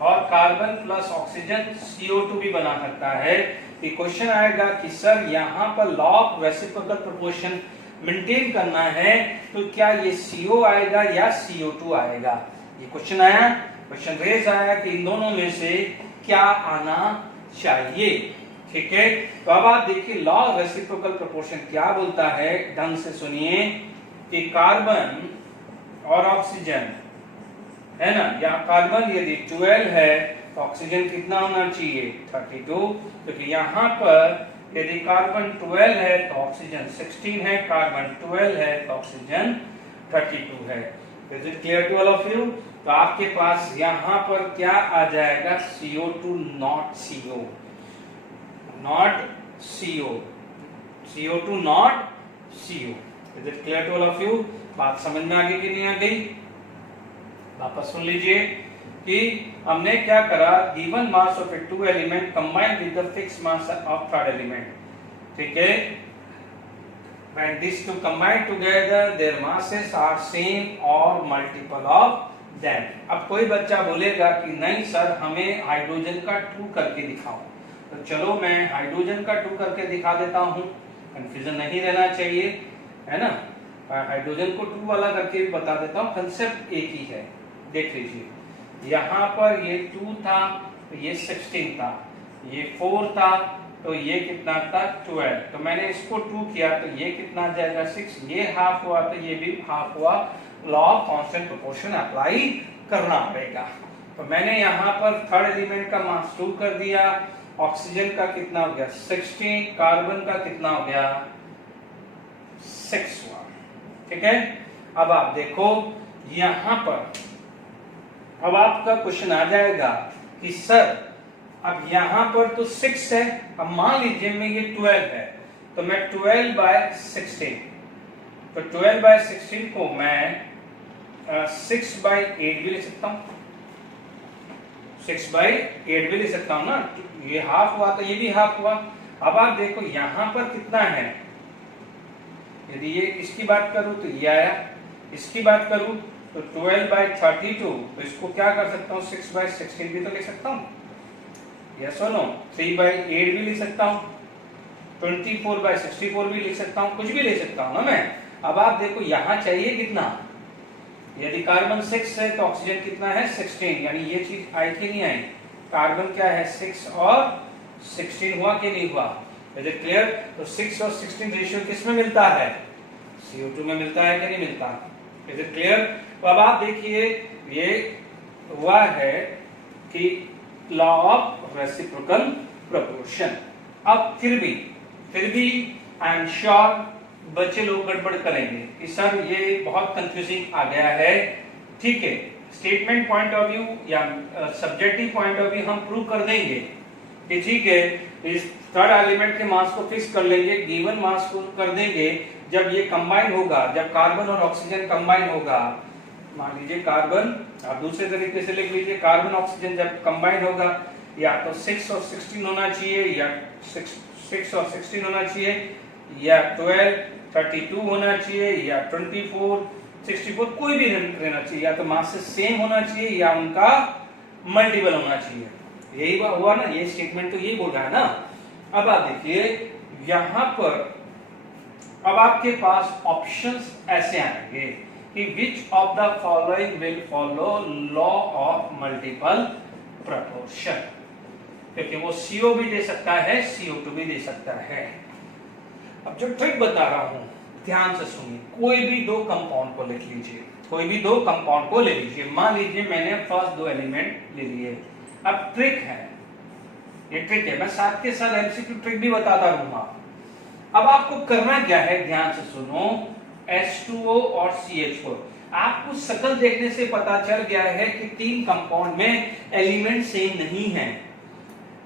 और कार्बन प्लस ऑक्सीजन CO2 भी बना सकता है. ये क्वेश्चन आएगा कि सर यहाँ पर law of reciprocal proportion maintain करना है तो क्या ये CO आएगा या CO2 आएगा? ये क्वेश्चन आया, क्वेश्चन रेज आया कि इन दोनों में से क्या आना चाहिए. ठीक है, तो अब आप देखिए लॉ ऑफ रेसिप्रोकल प्रोपोर्शन क्या बोलता है, ढंग से सुनिए कि कार्बन और ऑक्सीजन है ना, या कार्बन यदि 12 है तो ऑक्सीजन कितना होना चाहिए 32. क्योंकि यहाँ पर यदि कार्बन 12 है तो ऑक्सीजन 16 है, कार्बन 12 है तो ऑक्सीजन 32 है. Is it clear to all of you? तो आपके पास यहाँ पर क्या आ जाएगा CO2 not CO, not CO, CO2 not CO. Is it clear to all of you? बात समझ में आ गई कि नहीं आ गई? वापस सुन लीजिए कि हमने क्या करा, given mass of a two element combined with the fixed mass of third element. ठीक है, when these two combine together their masses are same or multiple of them. अब कोई बच्चा बोलेगा कि नहीं सर हमें हाइड्रोजन का 2 करके दिखाओ, तो चलो मैं हाइड्रोजन का 2 करके दिखा देता हूँ, कंफ्यूजन नहीं रहना चाहिए, है ना। हाइड्रोजन को 2 वाला करके भी बता देता हूँ, कंसेप्ट एक ही है। देख लीजिए यहाँ पर ये 2 था तो ये 16 था, ये 4 था तो ये कितना था 12, तो मैंने इसको 2 किया तो ये कितना आ जाएगा 6, ये हाफ हुआ तो ये भी हाफ हुआ। Law of constant proportion apply करना पड़ेगा। तो मैंने यहाँ पर थर्ड एलिमेंट का मास 2 कर दिया, ऑक्सीजन का कितना हो गया 16, कार्बन का कितना हो गया 6 हुआ, ठीक है। अब आप देखो यहाँ पर, अब आपका क्वेश्चन आ जाएगा कि सर अब यहाँ पर तो 6 है, अब मान लीजिए मैं ये 12 है तो मैं 12/16, तो 12/16 को मैं 6/8 भी ले सकता हूँ, 6/8 भी ले सकता हूँ ना, ये हाफ हुआ तो ये भी हाफ हुआ। अब आप देखो यहाँ पर कितना है, यदि ये इसकी बात करूं तो ये आया, इसकी बात करूं तो 12/32, तो इसको क्या कर सकता हूँ 6/16 भी तो ले सकता हूँ, यस और नो, 3/8 भी ले सकता हूँ, 24/64 भी ले सकता हूँ, कुछ भी ले सकता हूँ ना मैं। अब आप देखो यहाँ चाहिए कितना, यदि कार्बन 6 है तो ऑक्सीजन कितना है 16, यानी ये चीज आई कि नहीं आई, कार्बन क्या है 6 और 16 हुआ कि नहीं हुआ, इज इट क्लियर। तो 6 और 16 रेशियो किस में मिलता है, CO2 में मिलता है कि नहीं मिलता, इज इट क्लियर। तो अब आप देखिए ये हुआ है कि लॉ ऑफ रेसिप्रोकल प्रोपोर्शन। अब फिर भी आई एम श्योर बच्चे लोग गड़बड़ करेंगे कि सर ये बहुत कंफ्यूजिंग आ गया है, ठीक है। स्टेटमेंट पॉइंट ऑफ व्यू या सब्जेक्टिव पॉइंट ऑफ व्यू हम प्रूव कर देंगे कि ठीक है, इस थर्ड एलिमेंट के मास को फिक्स कर लेंगे, गिवन मास को कर देंगे जब ये कंबाइन होगा, जब कार्बन और ऑक्सीजन कंबाइन होगा। मान लीजिए कार्बन, आप दूसरे तरीके से लिख लीजिए, कार्बन ऑक्सीजन जब कंबाइन होगा या तो 6 और 16 होना चाहिए, या 6 और 16 होना चाहिए, या 12 32 होना चाहिए, या 24 64, कोई भी रहना चाहिए, या तो मास से सेम होना चाहिए या उनका मल्टीपल होना चाहिए। यही हुआ ना, ये स्टेटमेंट तो यही बोल रहा है ना। अब आप देखिए यहां पर, अब आपके पास ऑप्शंस ऐसे आएंगे कि which of the following will follow law of multiple proportion, क्योंकि वो CO भी दे सकता है, CO2 भी दे सकता है। अब जो ट्रिक बता रहा हूं ध्यान से सुनिए, कोई भी 2 कंपाउंड को लिख लीजिए, कोई भी 2 कंपाउंड को ले लीजिए। मान लीजिए मैंने फर्स्ट 2 एलिमेंट ले लिए। अब ट्रिक है, ये ट्रिक है, मैं साथ के साथ MCQ ट्रिक भी बताता रहूंगा। अब आपको करना क्या है, ध्यान से सुनो, H2O और CH4, आपको शक्ल देखने से पता चल गया है कि 3 कंपाउंड में एलिमेंट सेम नहीं है।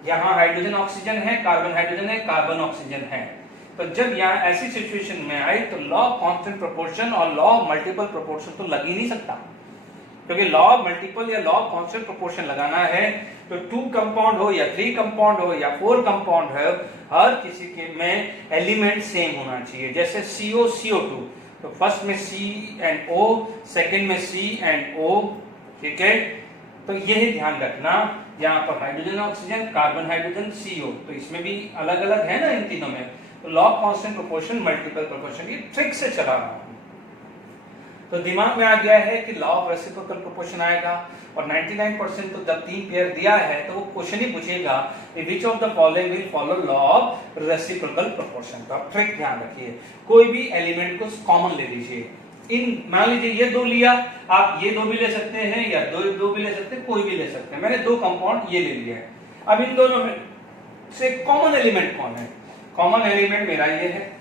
यहाँ हाइड्रोजन ऑक्सीजन है, कार्बन हाइड्रोजन है, कार्बन ऑक्सीजन है। तो जब यहाँ ऐसी सिचुएशन में आई तो लॉ ऑफ कांस्टेंट प्रोपोर्शन और लॉ ऑफ मल्टीपल प्रोपोर्शन तो लग ही नहीं सकता, क्योंकि लॉ ऑफ मल्टीपल या लॉ ऑफ कांस्टेंट प्रोपोर्शन लगाना है तो 2 कंपाउंड हो या 3 कंपाउंड हो या 4 कंपाउंड हो, हर किसी के में एलिमेंट सेम होना चाहिए। जैसे CO CO2, तो फर्स्ट में C&O, सेकंड में C&O, ठीक है। तो यही ध्यान रखना, यहाँ पर hydrogen oxygen, carbon hydrogen, CO, तो इसमें भी अलग अलग है ना इन तीनों में। तो law of constant proportion, multiple proportion, ये ट्रिक से चला रहा हूं। तो दिमाग में आ गया है कि लॉ ऑफ रेसिप्रोकल प्रोपोर्शन आएगा, और 99% तो जब 3 पेयर दिया है तो वो क्वेश्चन ही पूछेगा which of the following will follow law of reciprocal proportion का। ट्रिक ध्यान रखिए, कोई भी एलिमेंट को कॉमन ले लीजिए। इन मान लीजिए ये 2 लिया, आप ये 2 भी ले सकते हैं या 2 भी ले सकते हैं, कोई भी ले सकते हैं। मैंने 2 कंपाउंड ये ले लिया है। अब इन दोनों में से कॉमन एलिमेंट कौन है, कॉमन एलिमेंट मेरा ये है,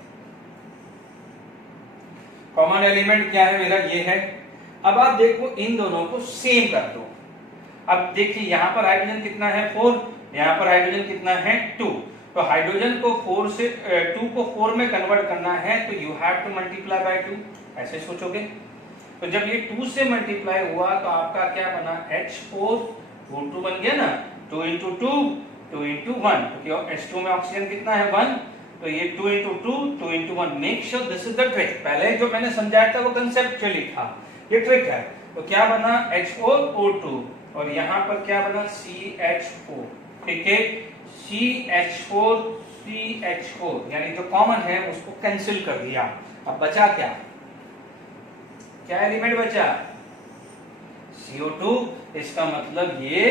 कॉमन एलिमेंट क्या है मेरा, ये है। अब आप देखो इन दोनों को सेम कर दो। अब देखिए यहाँ पर हाइड्रोजन कितना है 4, यहाँ पर हाइड्रोजन कितना है 2, तो हाइड्रोजन को 4 से 2 को 4 में कन्वर्ट करना है तो you have to multiply by 2, ऐसे सोचोगे। तो जब ये 2 से मल्टीप्लाई हुआ तो आपका क्या बना, H4O2 बन गया ना, 2 into 2 2 into 1, क्योंकि H2 में ऑक्सीजन कितना है 1, तो ये 2 into 2 2 into 1। Make sure this is the trick. पहले जो मैंने समझाया था वो कंसेप्चुअली था, ये ट्रिक है। तो क्या बना HO O2 और यहाँ पर क्या बना CH4, ठीक है। CH4 यानी जो कॉमन है उसको कैंसिल कर दिया। अब बचा क्या? क्या एलिमेंट बचा? CO2। इसका मतलब ये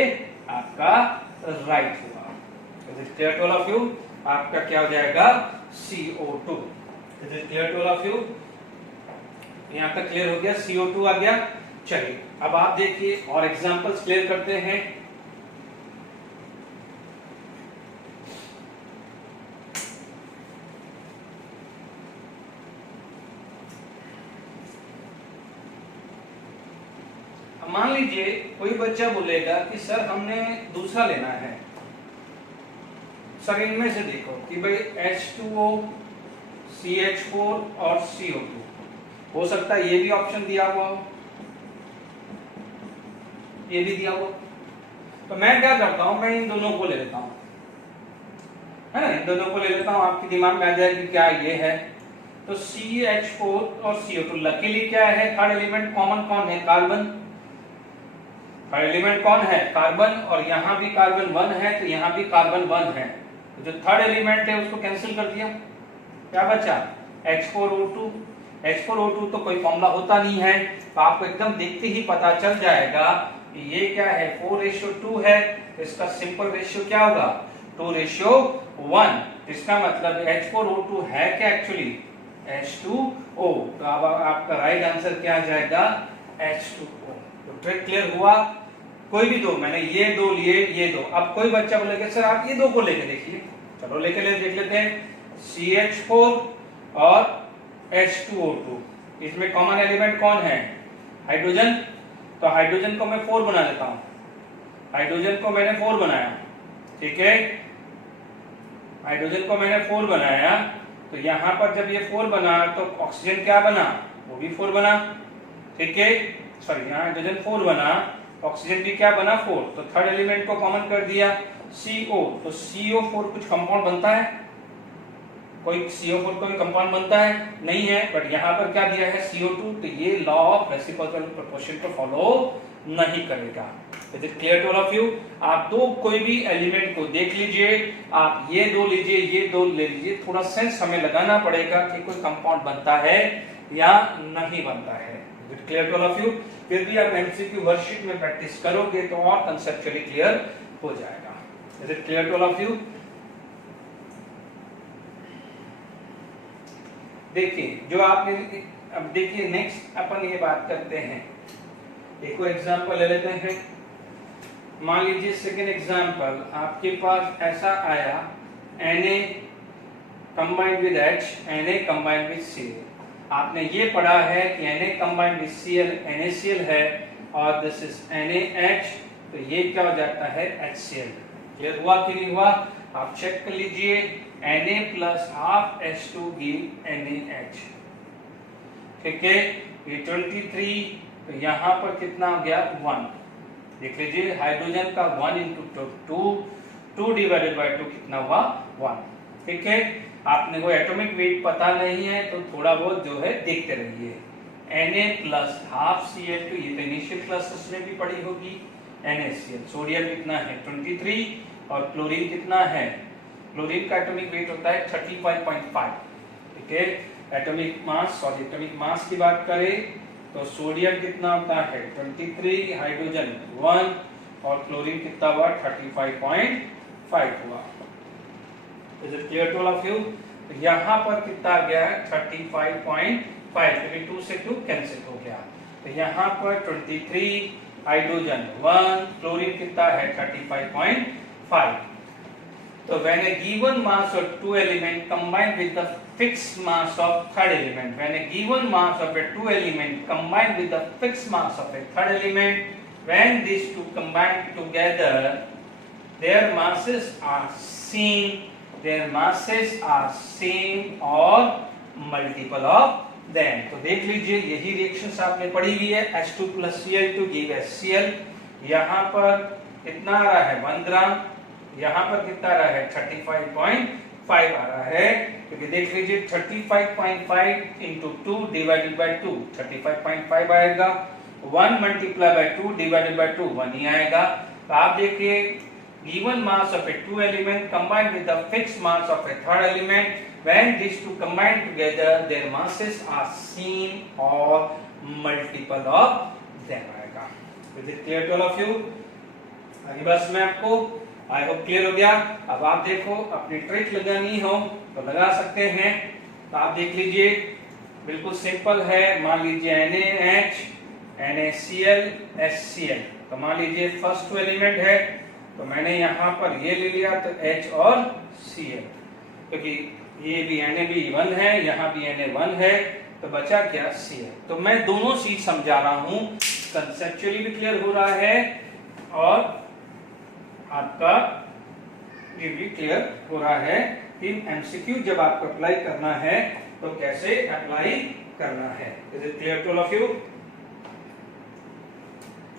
आपका राइट हुआ। Is it clear to all of you? आपका क्या हो जाएगा? CO2। Is it clear to all of you? यहां तक क्लियर हो गया? CO2 आ गया। चलिए अब आप देखिए और एग्जांपल्स क्लियर करते हैं। मान लीजिए कोई बच्चा बोलेगा कि सर हमने दूसरा लेना है। सर इनमें से देखो कि भाई H2O, CH4 और CO2। हो सकता है ये भी ऑप्शन दिया हुआ हो, ये भी दिया हुआ। तो मैं क्या करता हूं, मैं इन दोनों को ले लेता हूं, है ना, इन दोनों को ले लेता हूं। आपके दिमाग में आ जाएगी क्या ये है। तो CH4 और CO2 लकीली क्या है, थर्ड एलिमेंट कॉमन कौन है? कार्बन। थर्ड एलिमेंट कौन है? कार्बन। और यहां भी कार्बन 1 है तो यहां भी कार्बन 1 है। तो जो थर्ड एलिमेंट है उसको कैंसिल कर दिया। क्या बचा? H4O2। H4O2 तो कोई फॉर्मूला होता नहीं है, तो आपको एकदम देखते ही पता चल जाएगा कि ये क्या है, 4:2 है। इसका सिंपल रेशियो क्या होगा? 2:1। इसका मतलब H4O2 है क्या एक्चुअली? H2O। तो अब आपका राइट आंसर क्या आ जाएगा? H2O। तो ट्रिक क्लियर हुआ? कोई भी दो, मैंने ये दो लिए, ये दो। अब कोई बच्चा बोलेगा सर आप ये दो को लेके देखिए। चलो लेके देख लेते हैं। CH4 और H2O2, इसमें कॉमन एलिमेंट कौन है? हाइड्रोजन। तो हाइड्रोजन को मैं 4 बना लेता हूं। हाइड्रोजन को मैंने 4 बनाया, ठीक है। हाइड्रोजन को मैंने 4 बनाया, तो यहां पर जब ये 4 बना तो ऑक्सीजन क्या बना? वो भी 4 बना, ठीक है। सॉरी, यहाँ हाइड्रोजन 4 बना, ऑक्सीजन भी क्या बना? 4। तो थर्ड एलिमेंट को कॉमन कर दिया, CO। तो CO4 कुछ कंपाउंड बनता है? कोई CO4 कोई कंपाउंड बनता है? नहीं है। बट यहाँ पर क्या दिया है? CO2। तो ये लॉ ऑफ रेसिप्रोकल प्रोपोर्शन को फॉलो नहीं करेगा। Is it clear to all of you? आप दो कोई भी एलिमेंट को देख लीजिए, आप ये दो लीजिए, ये दो ले लीजिए, थोड़ा सेंस हमें लगाना पड़ेगा कि कोई कंपाउंड बनता है या नहीं बनता है। Is it clear to all of you? फिर भी आप एमसीक्यू वर्कशीट में प्रैक्टिस करोगे तो और कंसेप्चुअली क्लियर हो जाएगा। Is it clear to all of you? देखिए जो आपने, अब देखिए नेक्स्ट अपन ये बात करते हैं, एक और एग्जांपल ले लेते हैं। मान लीजिए सेकेंड एग्जांपल आपके पास ऐसा आया, Na combined with H, Na combined with Cl। आपने ये पढ़ा है कि Na combined with Cl NaCl है, और दिस इज NaH, तो ये क्या हो जाता है? HCl। क्लियर हुआ कि नहीं हुआ? आप चेक कर लीजिए, Na plus half H2 give NaH, ठीक है। ये 23, तो यहाँ पर कितना हो गया? 1। देख लीजिए हाइड्रोजन का 1 इंटू 2 डिवाइडेड बाई 2 कितना हुआ? 1, ठीक है। आपने को एटॉमिक वेट पता नहीं है तो थोड़ा बहुत जो है देखते रहिए। Na प्लस हाफ Cl2, ये तो इनिशियल क्लासेस में भी पढ़ी होगी, NaCl। सोडियम कितना है? 23, और क्लोरीन कितना है? क्लोरीन का एटॉमिक वेट होता है 35.5, ठीक है। Atomic mass, sorry atomic mass की बात करें तो सोडियम कितना होता है? 23, हाइड्रोजन 1, और क्लोरीन कितना हुआ? 35.5 हुआ। Is it clear to all of you? तो यहाँ पर कितना आ गया है? 35.5, क्योंकि 2 से 2 कैंसिल हो गया। तो यहाँ पर 23, हाइड्रोजन 1, क्लोरीन कितना है? 35.5। So when a given mass of two element combined with the fixed mass of third element, when a given mass of a two element combined with the fixed mass of a third element, when these two combine together, their masses are same, their masses are same or multiple of them. तो देख लीजिए यही reactions आपने पढ़ी हुई है। H2 plus Cl2 give HCl। यहाँ पर कितना आ रहा है? 1 ग्राम। यहाँ पर कितना आ रहा है? 35.5 आ रहा है, क्योंकि देख लीजिए 35.5 इंटू 2 डिवाइडेड बाई 2 35.5 आएगा। 1 मल्टीप्लाई बाई 2 डिवाइडेड बाई 2 1 ही आएगा। तो आप देखिए given mass of a two element combined with the fixed mass of a third element, when these two combine together their masses are same or multiple of them आएगा. Is it clear to all of you? आगे बस मैं आपको I hope clear हो गया. अब आप देखो अपनी ट्रिक लगानी हो तो लगा सकते हैं. तो आप देख लीजिए बिल्कुल सिंपल है. मान लीजिए NaH NaCl HCl. तो मान लीजिए फर्स्ट टू एलिमेंट है तो मैंने यहाँ पर ये ले लिया तो H और Cl, क्योंकि ये भी Na भी 1 है, यहाँ भी Na 1 है, तो बचा क्या Cl. तो मैं दोनों चीज समझा रहा हूँ, कंसेप्चुअली भी क्लियर हो रहा है और आपका ये भी क्लियर हो रहा है कि MCQ जब आपको अप्लाई करना है तो कैसे अप्लाई करना है. Is it clear to all of you?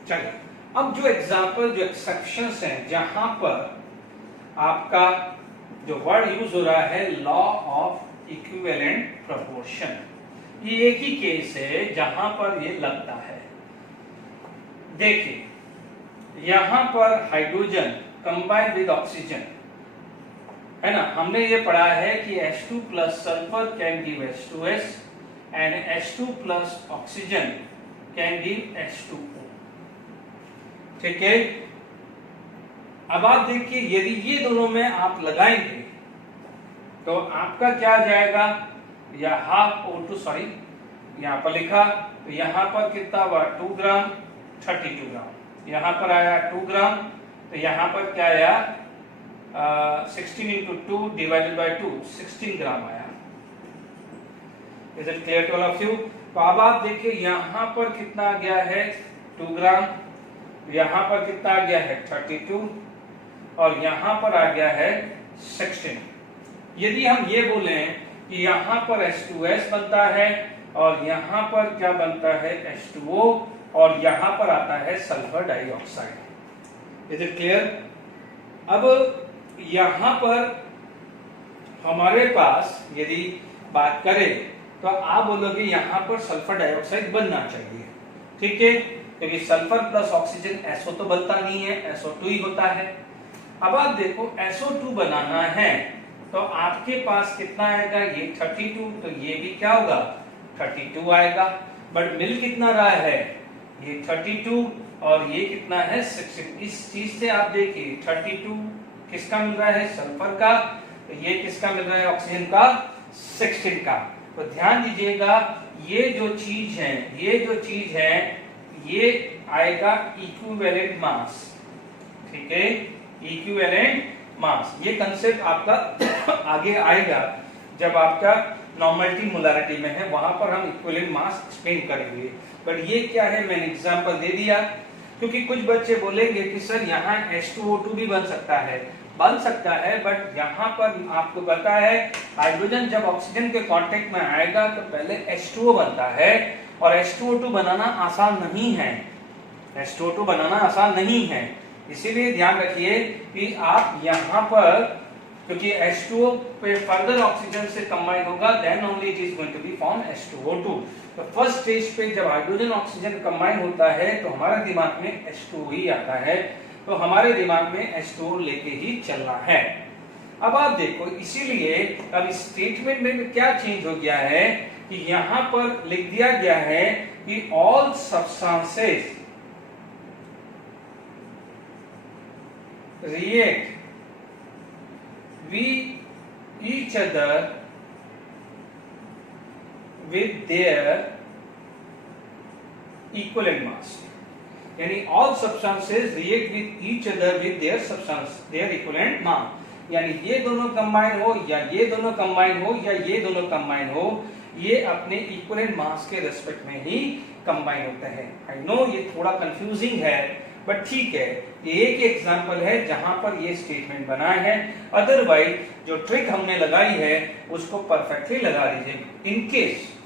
चलिए अब जो एग्जाम्पल जो एक्सेप्शंस हैं जहां पर आपका जो वर्ड यूज हो रहा है लॉ ऑफ इक्विवेलेंट प्रोपोर्शन, ये एक ही केस है जहां पर ये लगता है. देखिए यहां पर हाइड्रोजन कंबाइन विद ऑक्सीजन है ना. हमने ये पढ़ा है कि H2 plus sulphur can give H2S and H2 plus oxygen can give H2O. ठीक है. अब आप देखिए यदि ये दोनों में आप लगाएंगे तो आपका क्या जाएगा, या हाफ O2 सॉरी यहाँ पर लिखा तो यहाँ पर कितना हुआ 2 ग्राम 32 ग्राम, यहाँ पर आया 2 ग्राम तो यहाँ पर क्या आया 16 into 2 divided by 2 16 ग्राम आया. Is it clear to all of you? तो अब आप देखिए यहाँ पर कितना आ गया है 2 ग्राम, यहाँ पर कितना आ गया है 32 और यहाँ पर आ गया है 16. यदि हम ये बोलें कि यहाँ पर H2S बनता है और यहाँ पर क्या बनता है H2O और यहाँ पर आता है sulphur dioxide. Is it clear? अब यहाँ पर हमारे पास यदि बात करें तो आप बोलोगे यहाँ पर सल्फर डाइऑक्साइड बनना चाहिए. ठीक है, क्योंकि सल्फर प्लस ऑक्सीजन SO तो बनता नहीं है, SO2 ही होता है. अब आप देखो SO2 बनाना है तो आपके पास कितना आएगा, ये 32 तो ये भी क्या होगा 32 आएगा. बट मिल कितना रहा है, ये 32 और ये कितना है 16. इस चीज से आप देखिए 32 किसका मिल रहा है सल्फर का, तो ये किसका मिल रहा है ऑक्सीजन का 16 का. तो ध्यान दीजिएगा ये जो चीज है ये आएगा इक्विवेलेंट मास. ठीक है, इक्विवेलेंट मास. ये कंसेप्ट आपका आगे आएगा जब आपका नॉर्मलिटी मोलारिटी में है, वहां पर हम इक्विवेलेंट मास एक्सप्लेन करेंगे. बट ये क्या है मैंने एग्जांपल दे दिया क्योंकि कुछ बच्चे बोलेंगे कि सर यहाँ H2O2 भी बन सकता है, बट यहाँ पर आपको पता है हाइड्रोजन जब ऑक्सीजन के कांटेक्ट में आएगा तो पहले H2O बनता है और H2O2 बनाना आसान नहीं है. इसीलिए ध्यान रखिए कि आप यहाँ पर क्योंकि H2O पे फर्दर ऑक्सीजन से कंबाइन होगा then only it is going to be form H2O2. तो फर्स्ट स्टेज पे जब हाइड्रोजन ऑक्सीजन कंबाइन होता है तो हमारे दिमाग में H2O ही आता है, तो हमारे दिमाग में H2O लेके ही चलना है. अब आप देखो इसीलिए अब इस स्टेटमेंट में क्या चेंज हो गया है कि यहाँ पर लिख दिया गया है कि all substances react with each other with their equivalent mass. यानी all substances react with each other with their equivalent mass. यानी ये दोनों कंबाइन हो या ये दोनों कंबाइन हो या ये दोनों कंबाइन हो, ये अपने इक्विवेलेंट मास के रेस्पेक्ट में ही कंबाइन होते हैं. आई नो ये थोड़ा कंफ्यूजिंग है बट ठीक है, ये एक एग्जांपल है जहां पर ये स्टेटमेंट बना है. अदरवाइज जो ट्रिक हमने लगाई है उसको परफेक्टली लगा लीजिए.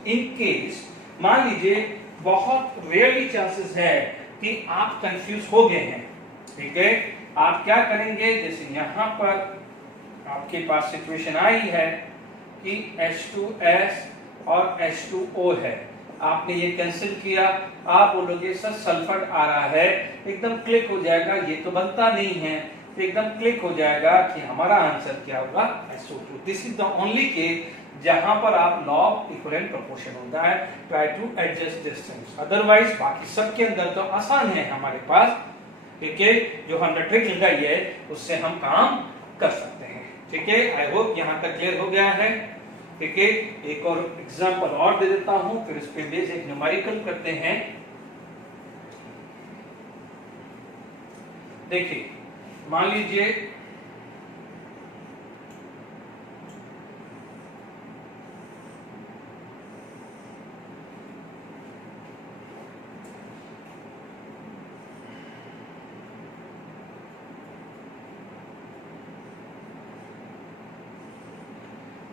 इन केस मान लीजिए बहुत रेयरली चांसेस है कि आप कंफ्यूज हो गए हैं. ठीक है, आप क्या करेंगे, जैसे यहां पर आपके पास सिचुएशन आई है कि H2S और H2O है, आपने ये कैंसिल किया, आप बोलोगे सर सल्फर आ रहा है, एकदम क्लिक हो जाएगा ये तो बनता नहीं है. तो एकदम क्लिक हो जाएगा कि हमारा आंसर क्या होगा, SO2। This is the only case जहां पर आप लॉ ऑफ इक्विवेलेंट प्रोपोर्शन होता है, try to adjust distance. Otherwise बाकी सब के अंदर तो आसान है हमारे पास, ठीक है, जो हमने ट्रिक लगाई है उससे हम काम कर सकते हैं। ठीक है, आई होप यहां तक क्लियर हो गया है। ठीक है, एक और एग्जांपल और दे देता हूं, फिर इस पे बेस एक न्यूमेरिकल करते हैं। देखिए, मान लीजिए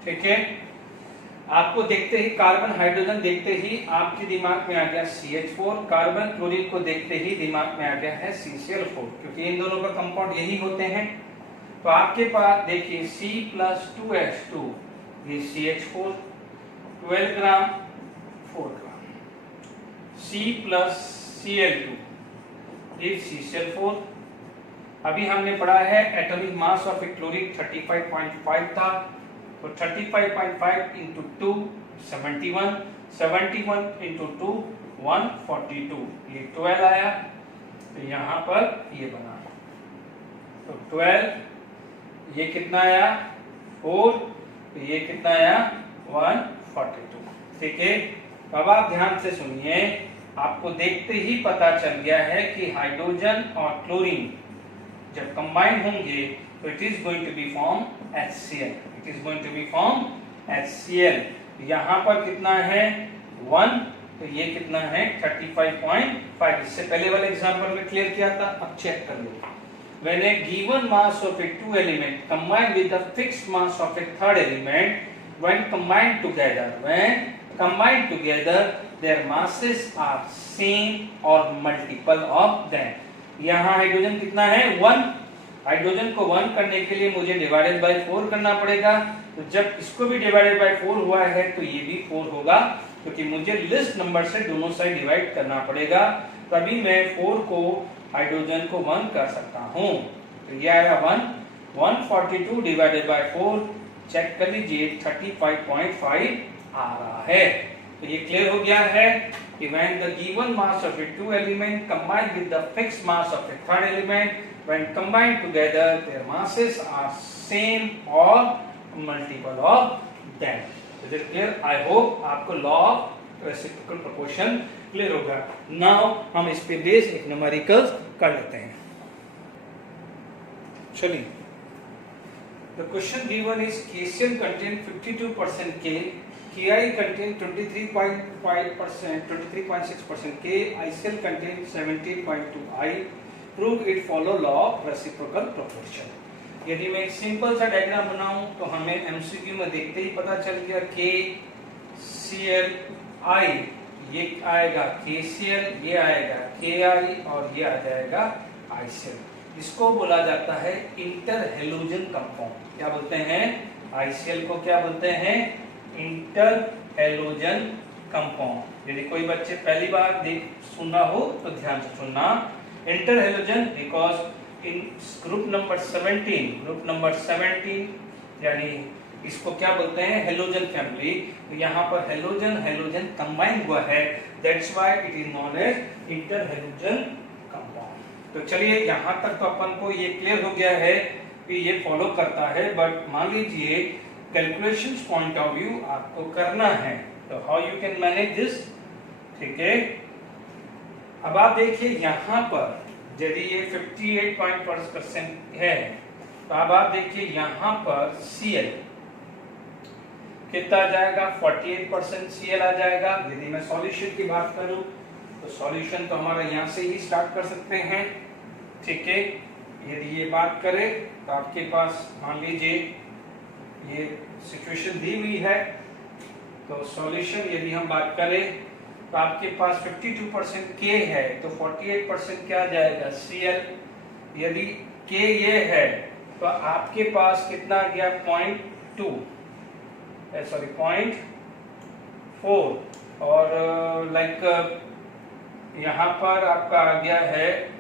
ठीक है, आपको देखते ही कार्बन हाइड्रोजन देखते ही आपके दिमाग में आ गया CH4, कार्बन क्लोरीन को देखते ही दिमाग में आ गया है CCl4, क्योंकि इन दोनों का कंपाउंड यही होते हैं। तो आपके पास देखिए C+2H2 ये CH4 12 ग्राम 4 ग्राम, C+Cl2 ये CCl4। अभी हमने पढ़ा है atomic mass of A chlorine 35.5 था, तो 35.5 इंटू 2 71, 71 इंटू 2 142, ये 12 आया। तो यहाँ पर ये बना, तो 12 ये कितना आया 4, तो ये कितना आया 142। ठीक है, अब आप ध्यान से सुनिए, आपको देखते ही पता चल गया है कि हाइड्रोजन और क्लोरीन जब कंबाइन होंगे तो it is going to be form HCl, it is going to be form HCl। यहाँ पर कितना है 1, तो ये कितना है 35.5। इससे पहले वाले एग्जांपल में क्लियर किया था, अब चेक कर लो। When a given mass of a two element combined with the fixed mass of a third element, when combined together, their masses are same or multiple of them। यहाँ hydrogen कितना है 1, hydrogen को 1 करने के लिए मुझे divided by 4 करना पड़ेगा। तो जब इसको भी डिवाइडेड बाय 4 हुआ है तो ये भी 4 होगा, क्योंकि मुझे लिस्ट नंबर से दोनों साइड डिवाइड करना पड़ेगा, तभी मैं 4 को हाइड्रोजन को 1 कर सकता हूं। तो ये आया 1, 142 डिवाइडेड बाय 4, चेक कर लीजिए 35.5 आ रहा है। तो ये क्लियर हो गया है कि when the given mass of a two element combined with the fixed mass of a third element, when combined together their masses are same or multiple of them। Is it clear? I hope आपको law of reciprocal proportion clear होगा। Now हम इस पे base एक numericals कर लेते हैं। चलिए, the question given is KCl contain 52% K, Ki contain 23.5%, 23.6% K, ICl contain 17.2 I। Prove it follow law of reciprocal proportion। यदि मैं एक सिंपल सा डायग्राम बनाऊं तो हमें MCQ में देखते ही पता चल गया KCl I, ये आएगा KCl, ये आएगा Ki और ये आ जाएगा ICl। इसको बोला जाता है इंटर हेलोजन कंपाउंड। क्या बोलते हैं? ICl को क्या बोलते हैं? Inter halogen compound. यदि कोई बच्चे पहली बार सुनना हो तो ध्यान से सुनना। Inter halogen because in group number 17 यानी इसको क्या बोलते हैं? Halogen family. तो यहाँ पर हेलोजन हेलोजन कंबाइन हुआ है, that's why it is known as inter halogen compound. तो चलिए, यहाँ तक तो अपन को ये क्लियर हो गया है कि ये फॉलो करता है, बट मान लीजिए कैलकुलेशंस पॉइंट ऑफ व्यू आपको करना है, तो how you can manage this. ठीक है, अब आप देखिए यहाँ पर यदि ये 58% है, तो अब आप देखिए यहाँ पर Cl कितना आ जाएगा? 48% Cl आ जाएगा। यदि मैं सॉल्यूशन की बात करूं तो सॉल्यूशन तो हमारा यहाँ से ही स्टार्ट कर सकते हैं। ठीक है, यदि ये बात करें तो आपके पास मान लीजिए ये सिचुएशन दी हुई है, तो सॉल्यूशन यदि हम बात करें तो आपके पास 52% K है, तो 48% क्या आ जाएगा? Cl। यदि K ये है तो आपके पास कितना आ गया? 0.4 और यहाँ पर आपका आ गया है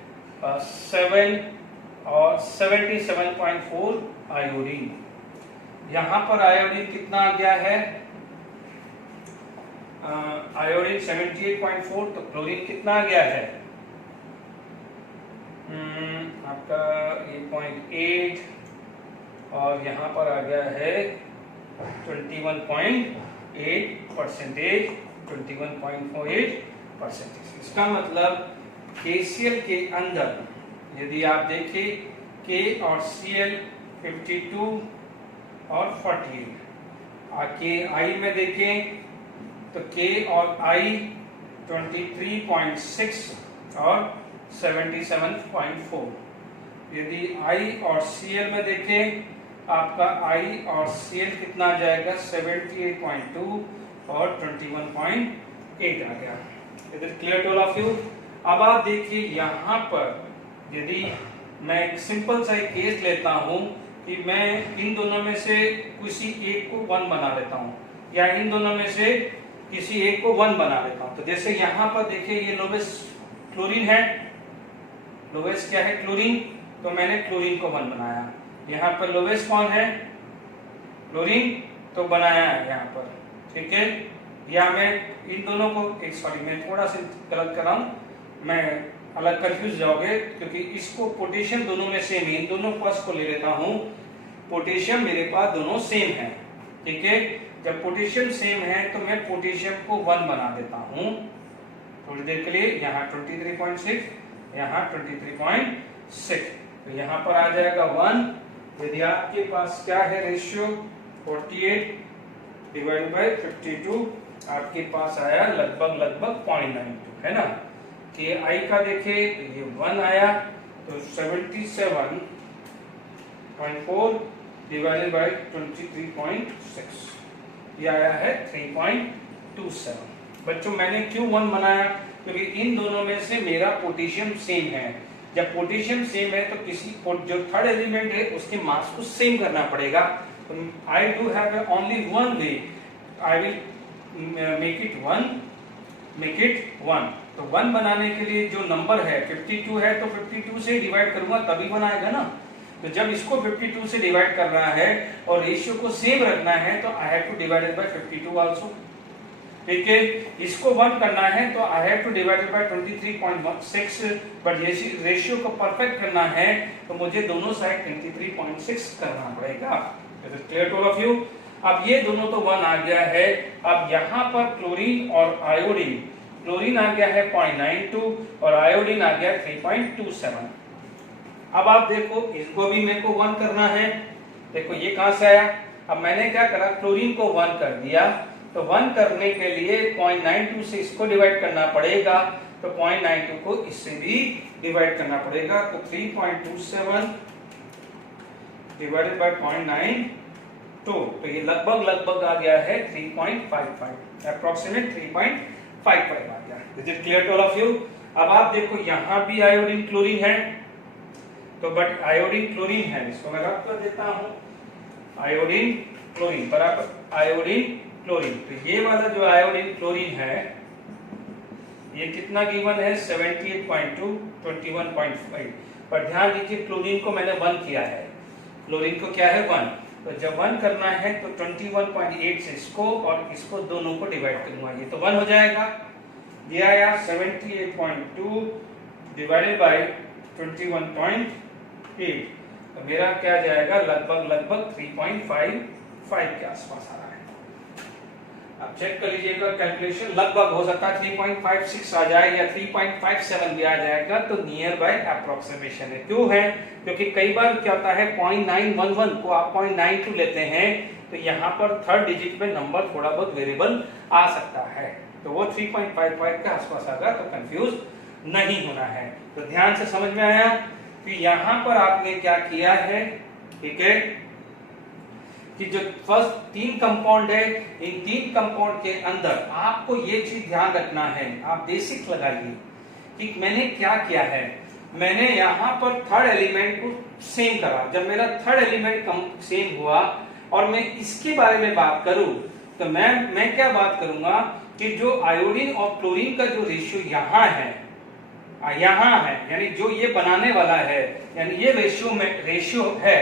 7 और 77.4 आयोडीन। यहाँ पर आयोडीन कितना आ गया है, आयोडीन 78.4, तो क्लोरीन कितना आ गया है आपका ये 0.8 और यहाँ पर आ गया है 21.8%। इसका मतलब KCl के अंदर यदि आप देखें K और Cl 52 और 48, के I में देखें तो K और I 23.6 और 77.4। यदि I और Cl में देखें आपका I और Cl कितना आ जाएगा 78.2 और 21.8 आ गया। Is it clear to all of you? अब आप देखिए यहाँ पर यदि मैं एक सिंपल सा एक केस लेता हूँ कि मैं इन दोनों में से किसी एक को 1 बना लेता हूँ या इन दोनों में से किसी एक को 1 बना लेता हूँ। तो जैसे यहाँ पर देखिए ये लोवेस्ट क्लोरीन है, लोवेस्ट क्या है क्लोरीन, तो मैंने क्लोरीन को 1 बनाया। यहाँ पर लोवेस्ट कौन है क्लोरीन, तो बनाया है यहाँ पर, ठीक है। या मैं इन दोनों को मैं थोड़ा सा गलत कर रहा हूँ, मैं अलग कंफ्यूज जाओगे क्योंकि इसको पोटेशियम दोनों में सेम है, इन दोनों फर्स्ट को ले लेता हूँ। पोटेशियम मेरे पास दोनों सेम है, ठीक है। जब पोटेशियम सेम है तो मैं पोटेशियम को 1 बना देता हूँ थोड़ी देर के लिए। यहाँ 23.6, यहाँ 23.6, तो यहाँ पर आ जाएगा 1। यदि आपके पास क्या है रेशियो 48 डिवाइड बाय 52, आपके पास आया लगभग 0.92, है ना। के आई का देखे तो ये 1 आया, तो 77.4 डिवाइडेड बाय 23.6, ये आया है 3.27। बच्चों मैंने क्यों 1 बनाया, क्योंकि इन दोनों में से मेरा पोटेशियम सेम है। जब पोटेशियम सेम है तो किसी जो थर्ड एलिमेंट है उसके मास को सेम करना पड़ेगा। तो I do have only one way, I will make it 1। तो 1 बनाने के लिए जो नंबर है 52 है, तो 52 से डिवाइड करूंगा तभी 1 आएगा ना। तो जब इसको 52 से डिवाइड करना है और रेशियो को सेम रखना है तो I have to divide by 52 also, ठीक है। इसको 1 करना है तो I have to divide by 23.6, but ये रेशियो को परफेक्ट करना है तो मुझे दोनों साइड 23.6 करना पड़ेगा। Is it clear to all of you? अब ये दोनों तो 1 आ गया है। अब यहाँ पर क्लोरीन और आयोडीन, क्लोरीन आ गया है 0.92 और आयोडीन आ गया 3.27। अब आप देखो इसको भी मेरे को 1 करना है। देखो ये कहां से आया, अब मैंने क्या करा क्लोरीन को 1 कर दिया, तो 1 करने के लिए 0.92 से इसको डिवाइड करना पड़ेगा, तो 0.92 को इससे भी डिवाइड करना पड़ेगा, तो 3.27 डिवाइडेड बाय 0.92, तो ये लगभग आ गया है 3.55, अप्रोक्सीमेट 3.55 आ गया। Is it clear to all of you? अब आप देखो यहाँ भी आयोडीन क्लोरीन है, तो बट आयोडीन क्लोरीन है, इसको मैं रख कर देता हूँ, आयोडीन क्लोरीन बराबर आयोडीन क्लोरीन। तो ये वाला जो आयोडीन क्लोरीन है ये कितना गिवन है 78.2, 21.5, पर ध्यान दीजिए क्लोरीन को मैंने 1 किया है, क्लोरीन को क्या है 1, तो जब 1 करना है तो 21.8 से इसको और इसको दोनों को डिवाइड करूंगा, ये तो 1 हो जाएगा। ये आया 78.2 डिवाइडेड बाय 21.8, तो मेरा क्या जाएगा लगभग 3.55 के आसपास आ रहा है। अब चेक कर लीजिएगा कैलकुलेशन, लगभग हो सकता है 3.56 आ जाए या 3.57 भी आ जाएगा, तो नियर बाय अप्रोक्सीमेशन है। क्यों है, क्योंकि कई बार क्या होता है 0.911 को आप 0.92 लेते हैं, तो यहाँ पर थर्ड डिजिट में नंबर थोड़ा बहुत वेरिएबल आ सकता है, तो वो 3.55 के आसपास आएगा, तो कंफ्यूज नहीं होना है। तो ध्यान से समझ में आया कि यहाँ पर आपने क्या किया है, ठीक है, कि जो फर्स्ट 3 कंपाउंड है, इन 3 कंपाउंड के अंदर आपको ये चीज ध्यान रखना है, आप बेसिक लगाइए कि मैंने क्या किया है। मैंने यहाँ पर थर्ड एलिमेंट को सेम करा, जब मेरा थर्ड एलिमेंट सेम हुआ और मैं इसके बारे में बात करूं तो मैं क्या बात करूंगा कि जो आयोडीन और क्लोरीन का जो रेशियो यहाँ है यहाँ है, यानी जो ये बनाने वाला है, यानी ये रेशियो है,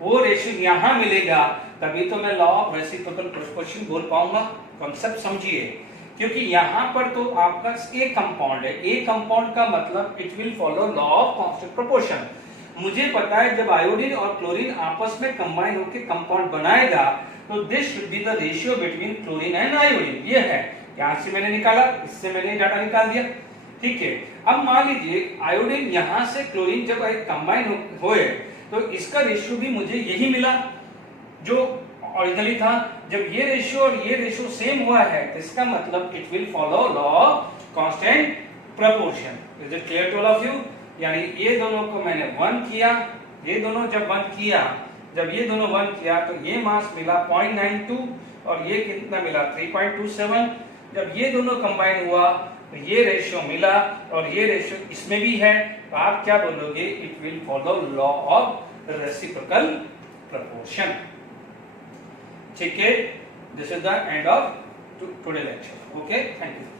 वो रेशियो यहाँ मिलेगा, तभी तो मैं लॉ ऑफ रेसिप्रोकल प्रोपोर्शन बोल पाऊंगा। कॉन्सेप्ट समझिए, क्योंकि यहाँ पर तो आपका ए कंपाउंड है, ए कंपाउंड का मतलब it will follow law of constant proportion. मुझे पता है जब आयोडीन और क्लोरीन आपस में कंबाइन होकर कंपाउंड बनाएगा तो this should be the ratio between chlorine and iodine. ये है, यहां से मैंने निकाला, इससे मैंने डाटा निकाल दिया, ठीक है। अब मान लीजिए आयोडीन यहां से क्लोरीन जब कंबाइन होए तो इसका रेशियो भी मुझे यही मिला जो ओरिजिनली था। जब ये रेशियो और ये रेशियो सेम हुआ है तो इसका मतलब it will follow law of constant proportion. Is it clear to all of you? यानी ये दोनों को मैंने 1 किया, ये दोनों जब 1 किया, जब ये दोनों 1 किया तो ये मास मिला 0.92 और ये कितना मिला 3.27। जब ये दोनों कंबाइन हुआ तो ये रेशियो मिला और ये रेशियो इसमें भी है, तो आप क्या बोलोगे? It will follow law of reciprocal proportion. ठीक है, this is the end of today lecture. Okay, thank you.